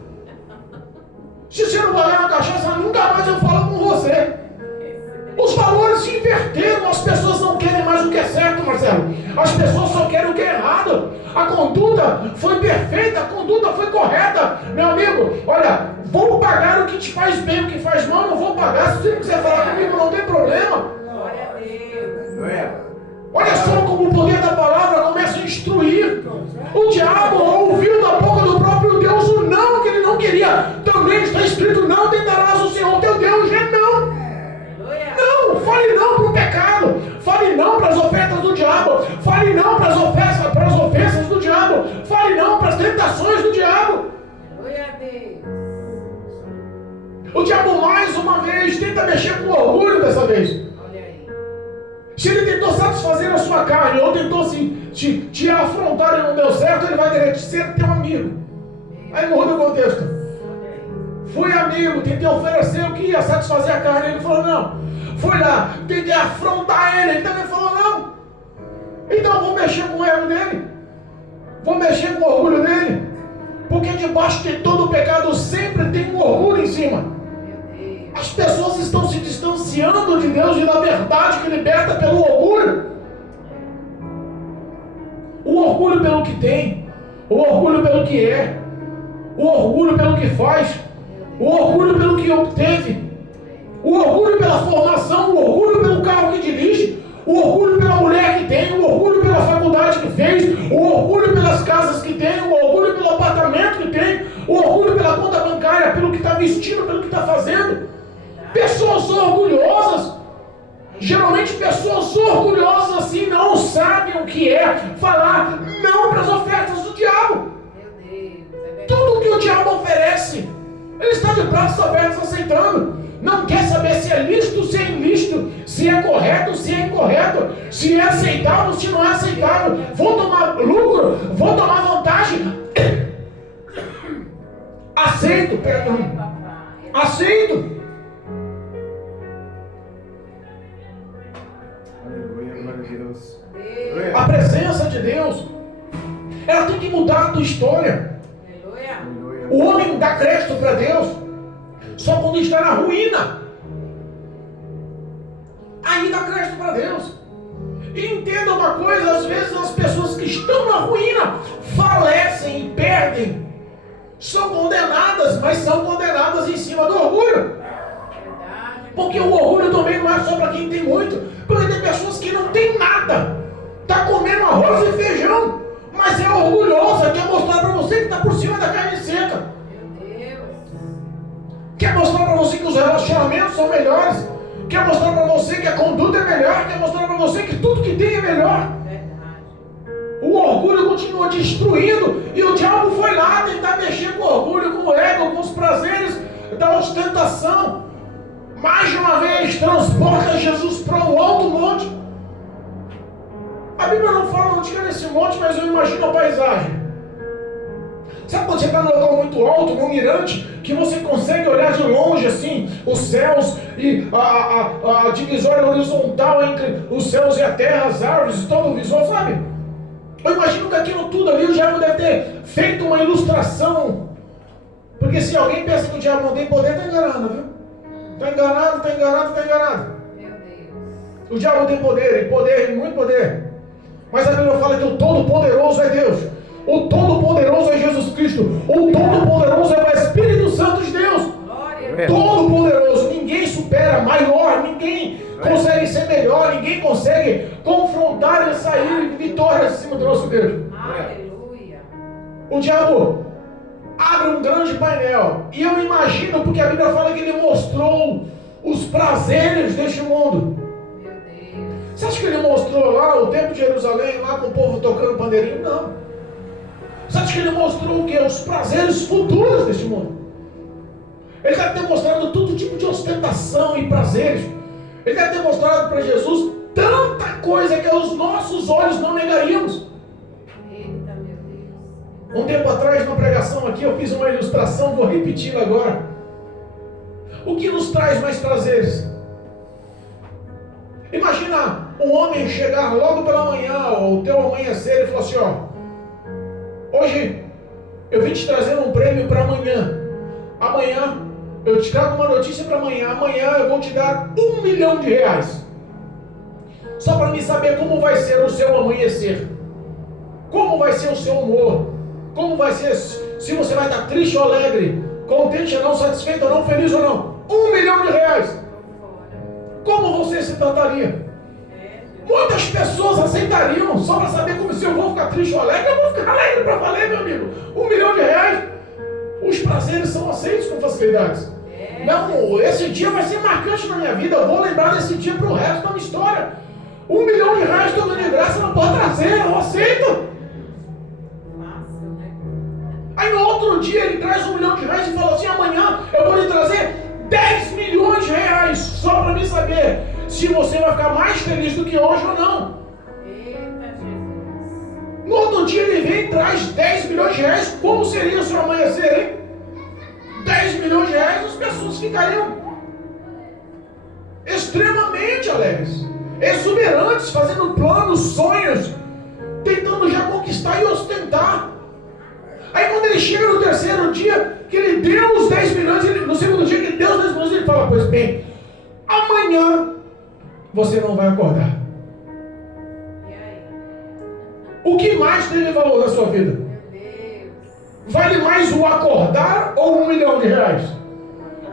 Se você não pagar uma cachaça, nunca mais eu falo com você. Os valores se inverteram. As pessoas não querem mais o que é certo, Marcelo. As pessoas só querem o que é errado. A conduta foi perfeita, a conduta foi correta. Meu amigo, olha, vou pagar o que te faz bem, o que faz mal, não vou pagar. Se você não quiser falar comigo, não tem problema. Glória a Deus. Olha só como o poder da palavra começa a instruir. O diabo ouviu da boca do próprio Deus o não que ele não queria. Também está escrito: não tentarás o Senhor teu Deus. É não. Não, fale não para o pecado. Fale não para as ofertas do diabo. Fale não para as ofensas do diabo. Fale não para as tentações do diabo. Glória a Deus. O diabo mais uma vez tenta mexer com orgulho dessa vez. Olha aí. Se ele tentou satisfazer a sua carne ou tentou te afrontar e não deu certo, ele vai querer ser teu amigo. Aí muda o contexto. Olha aí. Fui amigo, tentei oferecer o que ia satisfazer a carne, ele falou não. Fui lá, tentei afrontar ele também falou não. Então eu vou mexer com o ego dele. Vou mexer com o orgulho dele. Porque debaixo de todo o pecado sempre tem um orgulho em cima. Meu Deus. As pessoas estão se distanciando de Deus e da verdade que liberta pelo orgulho. O orgulho pelo que tem, o orgulho pelo que é, o orgulho pelo que faz, o orgulho pelo que obteve, o orgulho pela formação, o orgulho pelo carro que dirige, o orgulho pela mulher que tem, o orgulho pela faculdade que fez, o orgulho pelas casas que tem, o orgulho pelo apartamento que tem, o orgulho pela conta bancária, pelo que está vestindo, pelo que está fazendo. Pessoas orgulhosas, geralmente pessoas orgulhosas assim não sabem o que é falar não para as ofertas do diabo. Meu Deus. É verdade. Tudo que o diabo oferece, ele está de braços abertos aceitando. Não quer saber se é lícito, se é ilícito, se é correto, se é incorreto, se é aceitável, se não é aceitável. Vou tomar lucro, vou tomar vantagem. Aceito, perdão. Papai. Aceito. Aleluia, glória a Deus. Deus. A presença de Deus, ela tem que mudar a tua história. Aleluia. Aleluia. O homem dá crédito para Deus só quando está na ruína. Aí dá crédito para Deus. E entenda uma coisa: às vezes as pessoas que estão na ruína falecem e perdem. São condenadas, mas são condenadas em cima do orgulho. Verdade. Porque o orgulho também não é só para quem tem muito. Porque tem pessoas que não tem nada. Está comendo arroz e feijão, mas é orgulhosa, quer mostrar para você que está por cima da carne seca. Meu Deus. Quer mostrar para você que os relacionamentos são melhores. Quer mostrar para você que a conduta é melhor. Quer mostrar para você que tudo que tem é melhor. Verdade. O orgulho continua destruindo. E o diabo foi lá tentar mexer com o orgulho, com o ego, com os prazeres da ostentação. Mais de uma vez, transporta Jesus para o alto monte. A Bíblia não fala onde é nesse monte, mas eu imagino a paisagem. Sabe quando você está num local muito alto, num mirante, que você consegue olhar de longe assim, os céus e a divisória horizontal entre os céus e a terra, as árvores, todo o visual, sabe? Eu imagino que aquilo tudo ali o diabo deve ter feito uma ilustração. Porque se alguém pensa que o diabo não tem poder, está enganando, viu? Está enganado, está enganado, está enganado. Meu Deus. O diabo tem poder, e poder, muito poder. Mas a Bíblia fala que o Todo-Poderoso é Deus. O Todo-Poderoso é Jesus Cristo. O Todo-Poderoso é o Espírito Santo de Deus. Glória. Todo-Poderoso. Ninguém supera, maior. Ninguém consegue ser melhor. Ninguém consegue confrontar e sair vitória acima do nosso Deus. Aleluia. O diabo abre um grande painel. E eu imagino, porque a Bíblia fala que ele mostrou os prazeres deste mundo. Meu Deus. Você acha que ele mostrou lá o templo de Jerusalém, lá com o povo tocando pandeirinho? Não. Você acha que ele mostrou o quê? Os prazeres futuros deste mundo. Ele deve ter mostrado todo tipo de ostentação e prazeres. Ele deve ter mostrado para Jesus tanta coisa que aos nossos olhos não negaríamos. Eita, meu Deus. Um tempo atrás, numa pregação aqui, eu fiz uma ilustração, vou repeti-la agora. O que nos traz mais prazeres? Imagina um homem chegar logo pela manhã, ou o teu amanhecer, e falar assim, ó, hoje eu vim te trazer um prêmio para amanhã. Amanhã eu te trago uma notícia para amanhã. Amanhã eu vou te dar R$1 milhão. Só para me saber como vai ser o seu amanhecer. Como vai ser o seu humor? Como vai ser, se você vai estar triste ou alegre, contente ou não, satisfeito ou não, feliz ou não? R$1 milhão. Como você se trataria? Muitas pessoas aceitariam só para saber como se eu vou ficar triste ou alegre. Eu vou ficar alegre para valer, meu amigo. R$1 milhão. Os prazeres são aceitos com facilidade. Não, esse dia vai ser marcante na minha vida. Eu vou lembrar desse dia para o resto da minha história. R$1 milhão todo de graça não pode trazer, eu aceito. Aí no outro dia ele traz R$1 milhão e fala assim: amanhã eu vou lhe trazer R$10 milhões, só para mim saber se você vai ficar mais feliz do que hoje ou não. Eita, Jesus. No outro dia ele vem e traz R$10 milhões. Como seria o seu amanhecer, hein? R$10 milhões, as pessoas ficariam extremamente alegres, exuberantes, fazendo planos, sonhos, tentando já conquistar e ostentar. Aí quando ele chega no terceiro dia, que ele deu os 10 milhões, no segundo dia que ele deu os 10 milhões, ele fala: pois bem, amanhã você não vai acordar. E aí? O que mais teve valor na sua vida? Meu Deus. Vale mais o acordar ou R$1 milhão?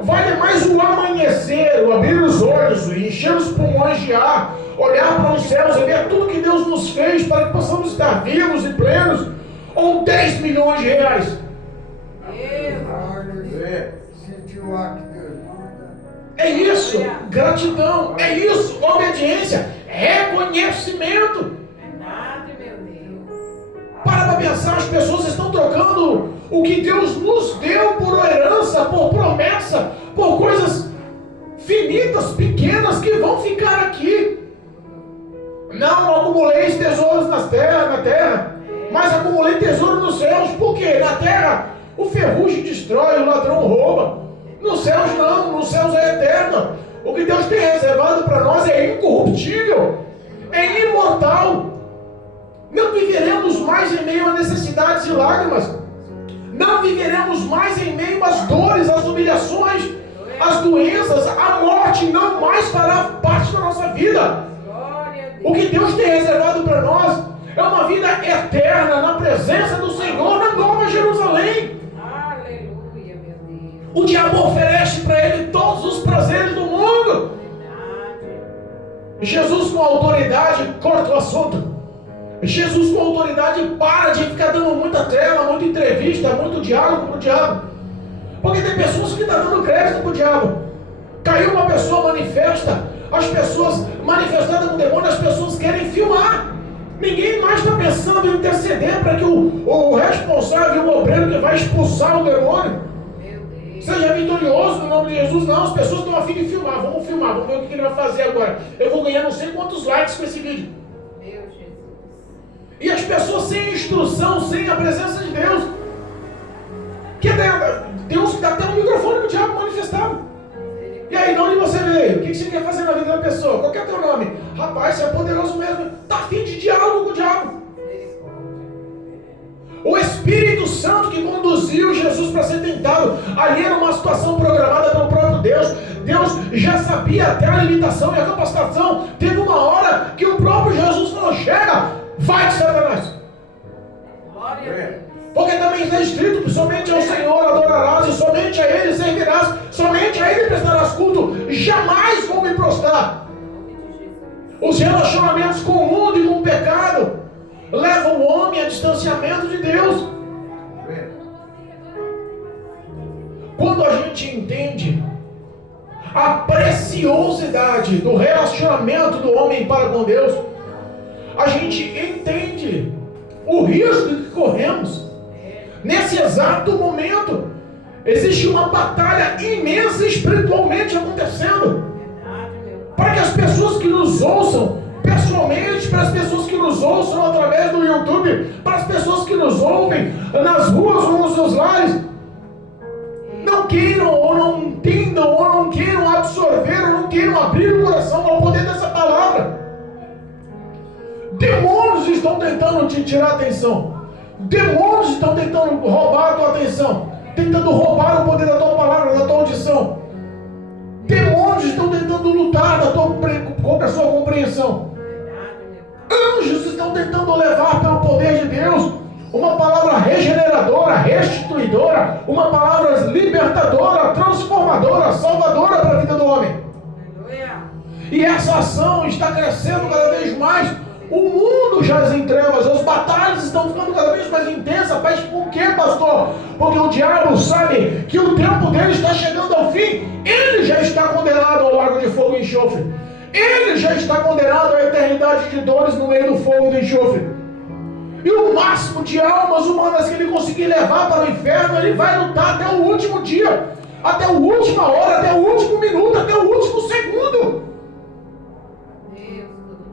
Vale mais o amanhecer, o abrir os olhos, o encher os pulmões de ar, olhar para os céus e ver tudo que Deus nos fez para que possamos estar vivos e plenos, ou R$10 milhões? É isso, gratidão, é isso, obediência, reconhecimento. Verdade, meu Deus. Para pensar, as pessoas estão trocando o que Deus nos deu por herança, por promessa, por coisas finitas, pequenas, que vão ficar aqui. Não acumuleis tesouros na terra, mas acumulei tesouro nos céus. Por quê? Na terra o ferrugem destrói, o ladrão rouba. Nos céus não, nos céus é eterno. O que Deus tem reservado para nós é incorruptível, é imortal. Não viveremos mais em meio a necessidades e lágrimas. Não viveremos mais em meio às dores, às humilhações, às doenças. A morte não mais fará parte da nossa vida. O que Deus tem reservado para nós é uma vida eterna na presença do Senhor, na Nova Jerusalém. Aleluia, meu Deus. O diabo oferece para ele todos os prazeres do mundo. Verdade. Jesus, com autoridade, corta o assunto. Jesus, com autoridade, para de ficar dando muita tela, muita entrevista, muito diálogo para o diabo. Porque tem pessoas que estão dando crédito para o diabo. Caiu uma pessoa, manifesta. As pessoas manifestadas com demônio, as pessoas querem filmar. Ninguém mais está pensando em interceder para que o responsável, o obreiro que vai expulsar o demônio, Meu Deus. seja vitorioso no nome de Jesus. Não, as pessoas estão a fim de filmar. Vamos filmar, vamos ver o que ele vai fazer agora. Eu vou ganhar não sei quantos likes com esse vídeo. Meu Jesus. E as pessoas sem instrução, sem a presença de Deus. Deus dá até um microfone para o diabo manifestado. E aí, de onde você veio? O que você quer fazer na vida da pessoa? Qual que é o teu nome? Rapaz, você é poderoso mesmo. Está afim de diálogo com o diabo. O Espírito Santo que conduziu Jesus para ser tentado, ali era uma situação programada pelo próprio Deus. Deus já sabia até a limitação e a capacitação. Teve uma hora que o próprio Jesus falou: chega, vai de Satanás. Glória a Deus. Porque também está escrito que somente ao Senhor adorarás e somente a Ele servirás, somente a Ele prestarás culto, jamais vou me prostrar. Em nome de Jesus. Os relacionamentos com o mundo e com o pecado levam o homem a distanciamento de Deus. Quando a gente entende a preciosidade do relacionamento do homem para com Deus, a gente entende o risco que corremos. Nesse exato momento, existe uma batalha imensa espiritualmente acontecendo. Verdade, meu Pai. Para que as pessoas que nos ouçam pessoalmente, para as pessoas que nos ouçam através do YouTube, para as pessoas que nos ouvem nas ruas ou nos seus lares, não queiram ou não entendam ou não queiram absorver ou não queiram abrir o coração ao poder dessa palavra. Demônios estão tentando te tirar a atenção. Demônios estão tentando roubar a tua atenção, tentando roubar o poder da tua palavra, da tua audição. Demônios estão tentando lutar contra a sua compreensão. Verdade, meu Pai. Anjos estão tentando levar pelo poder de Deus curadora, restituidora, uma palavra libertadora, transformadora, salvadora para a vida do homem. Aleluia. E essa ação está crescendo cada vez mais. O mundo jaz em trevas, as batalhas estão ficando cada vez mais intensas. Mas por quê, pastor? Porque o diabo sabe que o tempo dele está chegando ao fim. Ele já está condenado ao lago de fogo e enxofre. Ele já está condenado à eternidade de dores no meio do fogo e do enxofre. E o máximo de almas humanas que ele conseguir levar para o inferno, ele vai lutar até o último dia, até a última hora, até o último minuto, até o último segundo.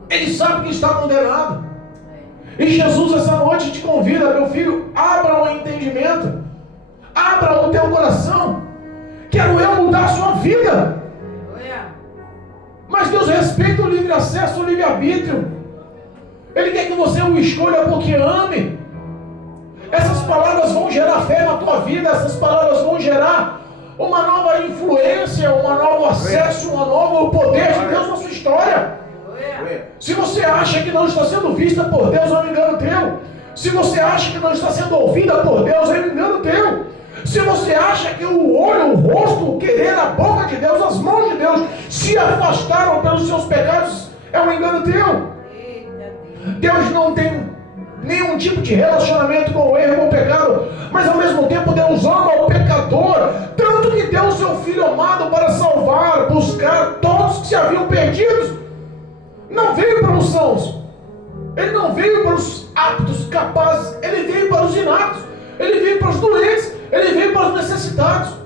Ele sabe que está condenado. E Jesus essa noite te convida, meu filho, abra o entendimento, abra o teu coração. Quero eu mudar a sua vida. Mas Deus respeita o livre acesso, o livre arbítrio. Ele quer que você o escolha porque ame. Essas palavras vão gerar fé na tua vida. Essas palavras vão gerar uma nova influência, um novo acesso, um novo poder de Deus na sua história. Se você acha que não está sendo vista por Deus, é um engano teu. Se você acha que não está sendo ouvida por Deus, é um engano teu. Se você acha que o olho, o rosto, o querer, a boca de Deus, as mãos de Deus se afastaram pelos seus pecados, é um engano teu. Deus não tem nenhum tipo de relacionamento com o erro, com o pecado, mas ao mesmo tempo Deus ama o pecador, tanto que deu o seu Filho amado para salvar, buscar todos que se haviam perdidos. Não veio para os sãos, Ele não veio para os aptos, capazes, Ele veio para os inaptos, Ele veio para os doentes, Ele veio para os necessitados.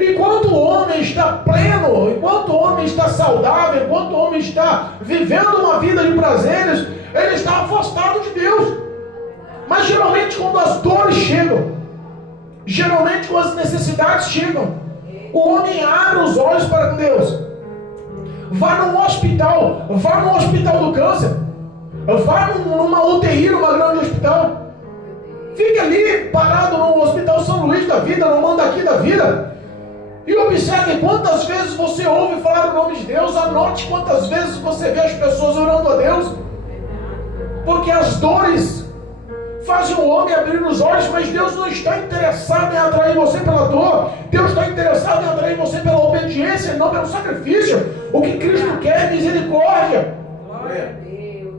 Enquanto o homem está pleno, enquanto o homem está saudável, enquanto o homem está vivendo uma vida de prazeres, ele está afastado de Deus. Mas geralmente quando as dores chegam, geralmente quando as necessidades chegam, o homem abre os olhos para Deus. Vá no hospital do câncer, vá numa UTI, numa grande hospital. Fique ali parado no Hospital São Luís da vida, no Mandaqui da vida. E observe quantas vezes você ouve falar o nome de Deus. Anote quantas vezes você vê as pessoas orando a Deus. Porque as dores fazem o homem abrir os olhos, mas Deus não está interessado em atrair você pela dor. Deus está interessado em atrair você pela obediência, não pelo sacrifício. O que Cristo quer é misericórdia. Glória a Deus.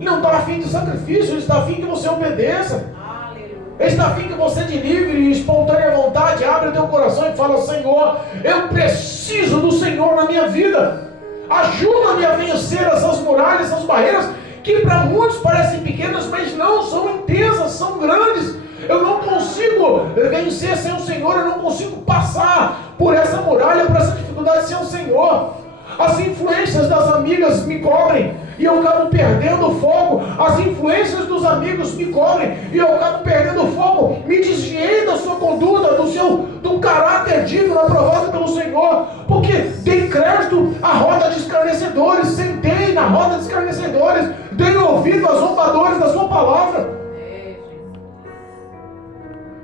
Ele não está afim de sacrifício, Ele está afim que você obedeça. Ele está afim que você de livre e espontânea vontade abra o teu coração e fala: Senhor, eu preciso do Senhor na minha vida. Ajuda-me a vencer essas muralhas, essas barreiras que para muitos parecem pequenas, mas não, são intensas, são grandes. Eu não consigo vencer sem o Senhor, eu não consigo passar por essa muralha, por essa dificuldade sem o Senhor. As influências das amigas me cobrem e eu acabo perdendo o foco. As influências dos amigos me cobrem e eu acabo perdendo o foco. Me desviei da sua conduta, do caráter digno aprovado pelo Senhor, porque dei crédito à roda de escarnecedores, sentei na roda de escarnecedores, dei ouvido aos zombadores da sua palavra.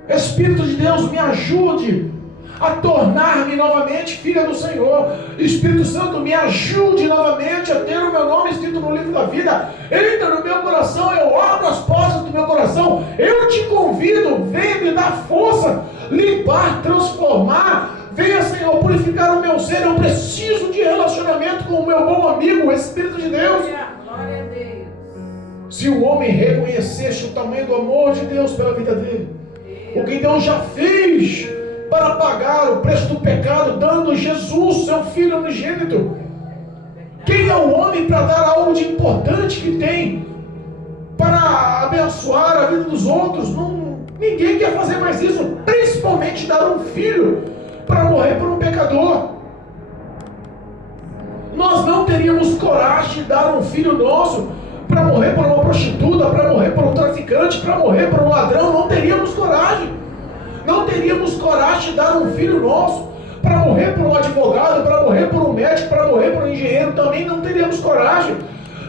Espírito de Deus, me ajude a tornar-me novamente filha do Senhor. Espírito Santo, me ajude novamente a ter o meu nome escrito no livro da vida. Entra no meu coração, eu abro as portas do meu coração, eu te convido, venha me dar força, limpar, transformar. Venha, Senhor, purificar o meu ser. Eu preciso de relacionamento com o meu bom amigo, o Espírito de Deus. Glória a Deus. Se o homem reconhecesse o tamanho do amor de Deus pela vida dele, o que Deus já fez para pagar o preço do pecado, dando Jesus, seu Filho unigênito. Quem é o homem para dar algo de importante que tem para abençoar a vida dos outros? Ninguém quer fazer mais isso, principalmente dar um filho para morrer por um pecador. Nós não teríamos coragem de dar um filho nosso para morrer por uma prostituta, para morrer por um traficante, para morrer por um ladrão. Não teríamos coragem. Não teríamos coragem de dar um filho nosso para morrer por um advogado, para morrer por um médico, para morrer por um engenheiro. Também não teríamos coragem.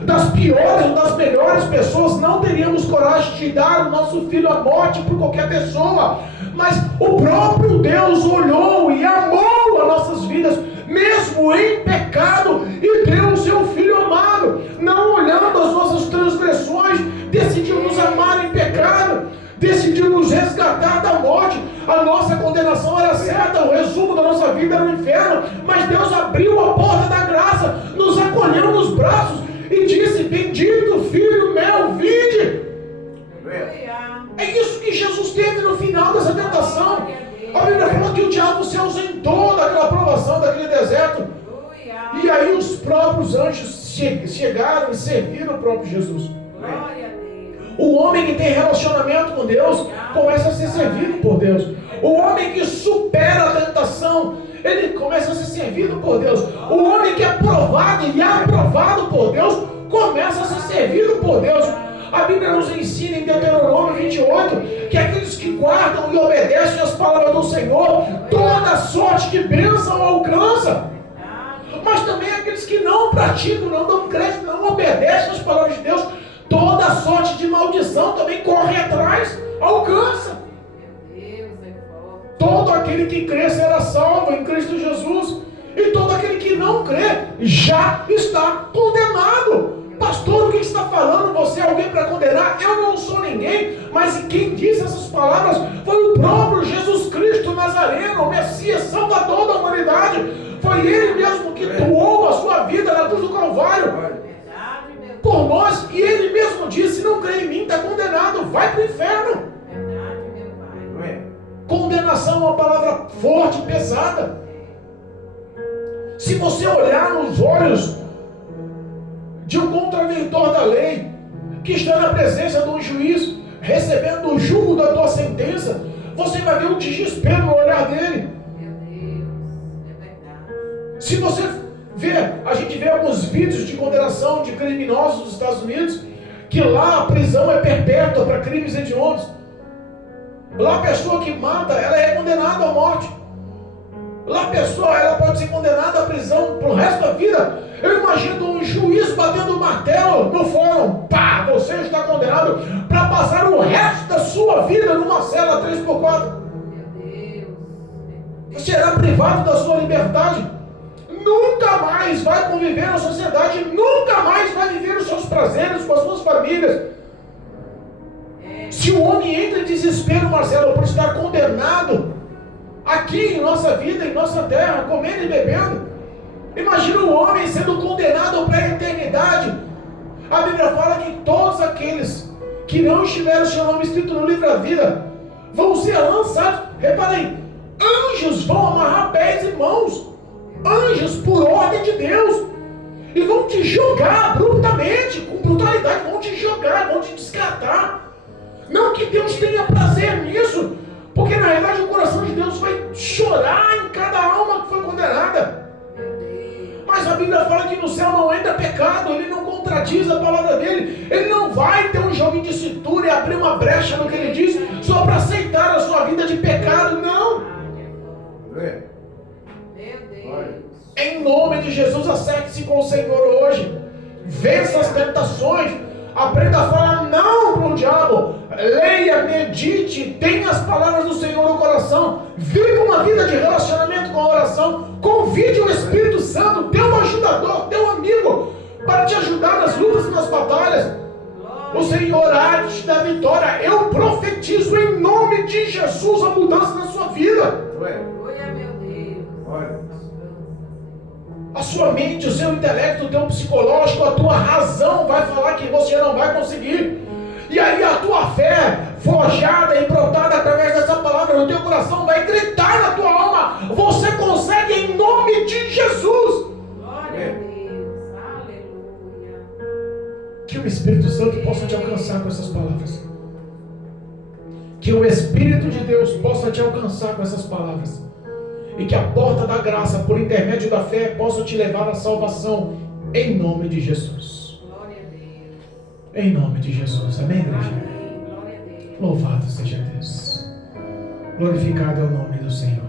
Das piores ou das melhores pessoas, não teríamos coragem de dar o nosso filho à morte por qualquer pessoa. Mas o próprio Deus olhou e amou as nossas vidas, mesmo em pecado, e deu o seu Filho amado. Não olhando as nossas transgressões, decidiu nos amar em pecado, decidiu resgatar da morte. A nossa condenação era certa, o resumo da nossa vida era o inferno, mas Deus abriu a porta da graça, nos acolheu nos braços e disse: bendito filho meu, vinde. É isso que Jesus teve no final dessa tentação. A Bíblia fala que o diabo se ausentou daquela provação, daquele deserto. E aí os próprios anjos chegaram e serviram o próprio Jesus. O homem que tem relacionamento com Deus começa a ser servido por Deus. O homem que supera a tentação, ele começa a ser servido por Deus. O homem que é provado e aprovado por Deus, começa a ser servido por Deus. A Bíblia nos ensina em Deuteronômio 28 que aqueles que guardam e obedecem as palavras do Senhor, toda sorte de bênção alcança. Mas também aqueles que não praticam, não dão crédito, não obedecem às palavras de Deus, toda sorte de maldição também corre atrás, alcança. Todo aquele que crê será salvo em Cristo Jesus, e todo aquele que não crê já está condenado. Pastor, o que está falando? Você é alguém para condenar? Eu não sou ninguém, mas quem disse essas palavras foi o próprio Jesus Cristo Nazareno, o Messias, Salvador da humanidade. Foi Ele mesmo que doou a sua vida na cruz do Calvário por nós, e Ele mesmo disse: não crê em mim, está condenado, vai para o inferno. Condenação é uma palavra forte, pesada. Se você olhar nos olhos de um contraventor da lei, que está na presença de um juiz, recebendo o julgo da tua sentença, você vai ver o desespero no olhar dele. Se você ver, a gente vê alguns vídeos de condenação de criminosos dos Estados Unidos, que lá a prisão é perpétua para crimes hediondos. Lá a pessoa que mata, ela é condenada à morte. Lá a pessoa, ela pode ser condenada à prisão para o resto da vida. Eu imagino um juiz batendo o martelo no fórum: pá, você está condenado para passar o resto da sua vida numa cela 3x4. Você será privado da sua liberdade. Nunca mais vai conviver na sociedade, nunca mais vai viver os seus prazeres com as suas famílias. Se o homem entra em desespero, Marcelo, por estar condenado aqui em nossa vida, em nossa terra, comendo e bebendo, imagina o homem sendo condenado para a eternidade. A Bíblia fala que todos aqueles que não estiveram seu nome escrito no livro da vida vão ser lançados. Reparem, anjos vão amarrar pés e mãos. Anjos por ordem de Deus, e vão te jogar abruptamente, com brutalidade, vão te jogar, vão te descartar. Não que Deus tenha prazer nisso, porque na realidade o coração de Deus vai chorar em cada alma que foi condenada. Mas a Bíblia fala que no céu não entra pecado, ele não contradiz a palavra dele, ele não vai ter um jogo de cintura e abrir uma brecha no que ele diz, só para aceitar a sua vida de pecado, não. Em nome de Jesus, acerte-se com o Senhor hoje. Vença as tentações. Aprenda a falar não para o diabo. Leia, medite, tenha as palavras do Senhor no coração. Viva uma vida de relacionamento com a oração. Convide o Espírito Santo, teu ajudador, teu amigo, para te ajudar nas lutas e nas batalhas. O Senhor há de te dar vitória. Eu profetizo em nome de Jesus a mudança na sua vida. A sua mente, o seu intelecto, o teu psicológico, a tua razão vai falar que você não vai conseguir. E aí a tua fé, forjada e brotada através dessa palavra no teu coração, vai gritar na tua alma: você consegue em nome de Jesus. Glória a Deus, aleluia. Que o Espírito Santo possa te alcançar com essas palavras. Que o Espírito de Deus possa te alcançar com essas palavras. E que a porta da graça, por intermédio da fé, possa te levar à salvação, em nome de Jesus. Glória a Deus. Em nome de Jesus. Amém, igreja? Amém. Glória a Deus. Louvado seja Deus. Glorificado é o nome do Senhor.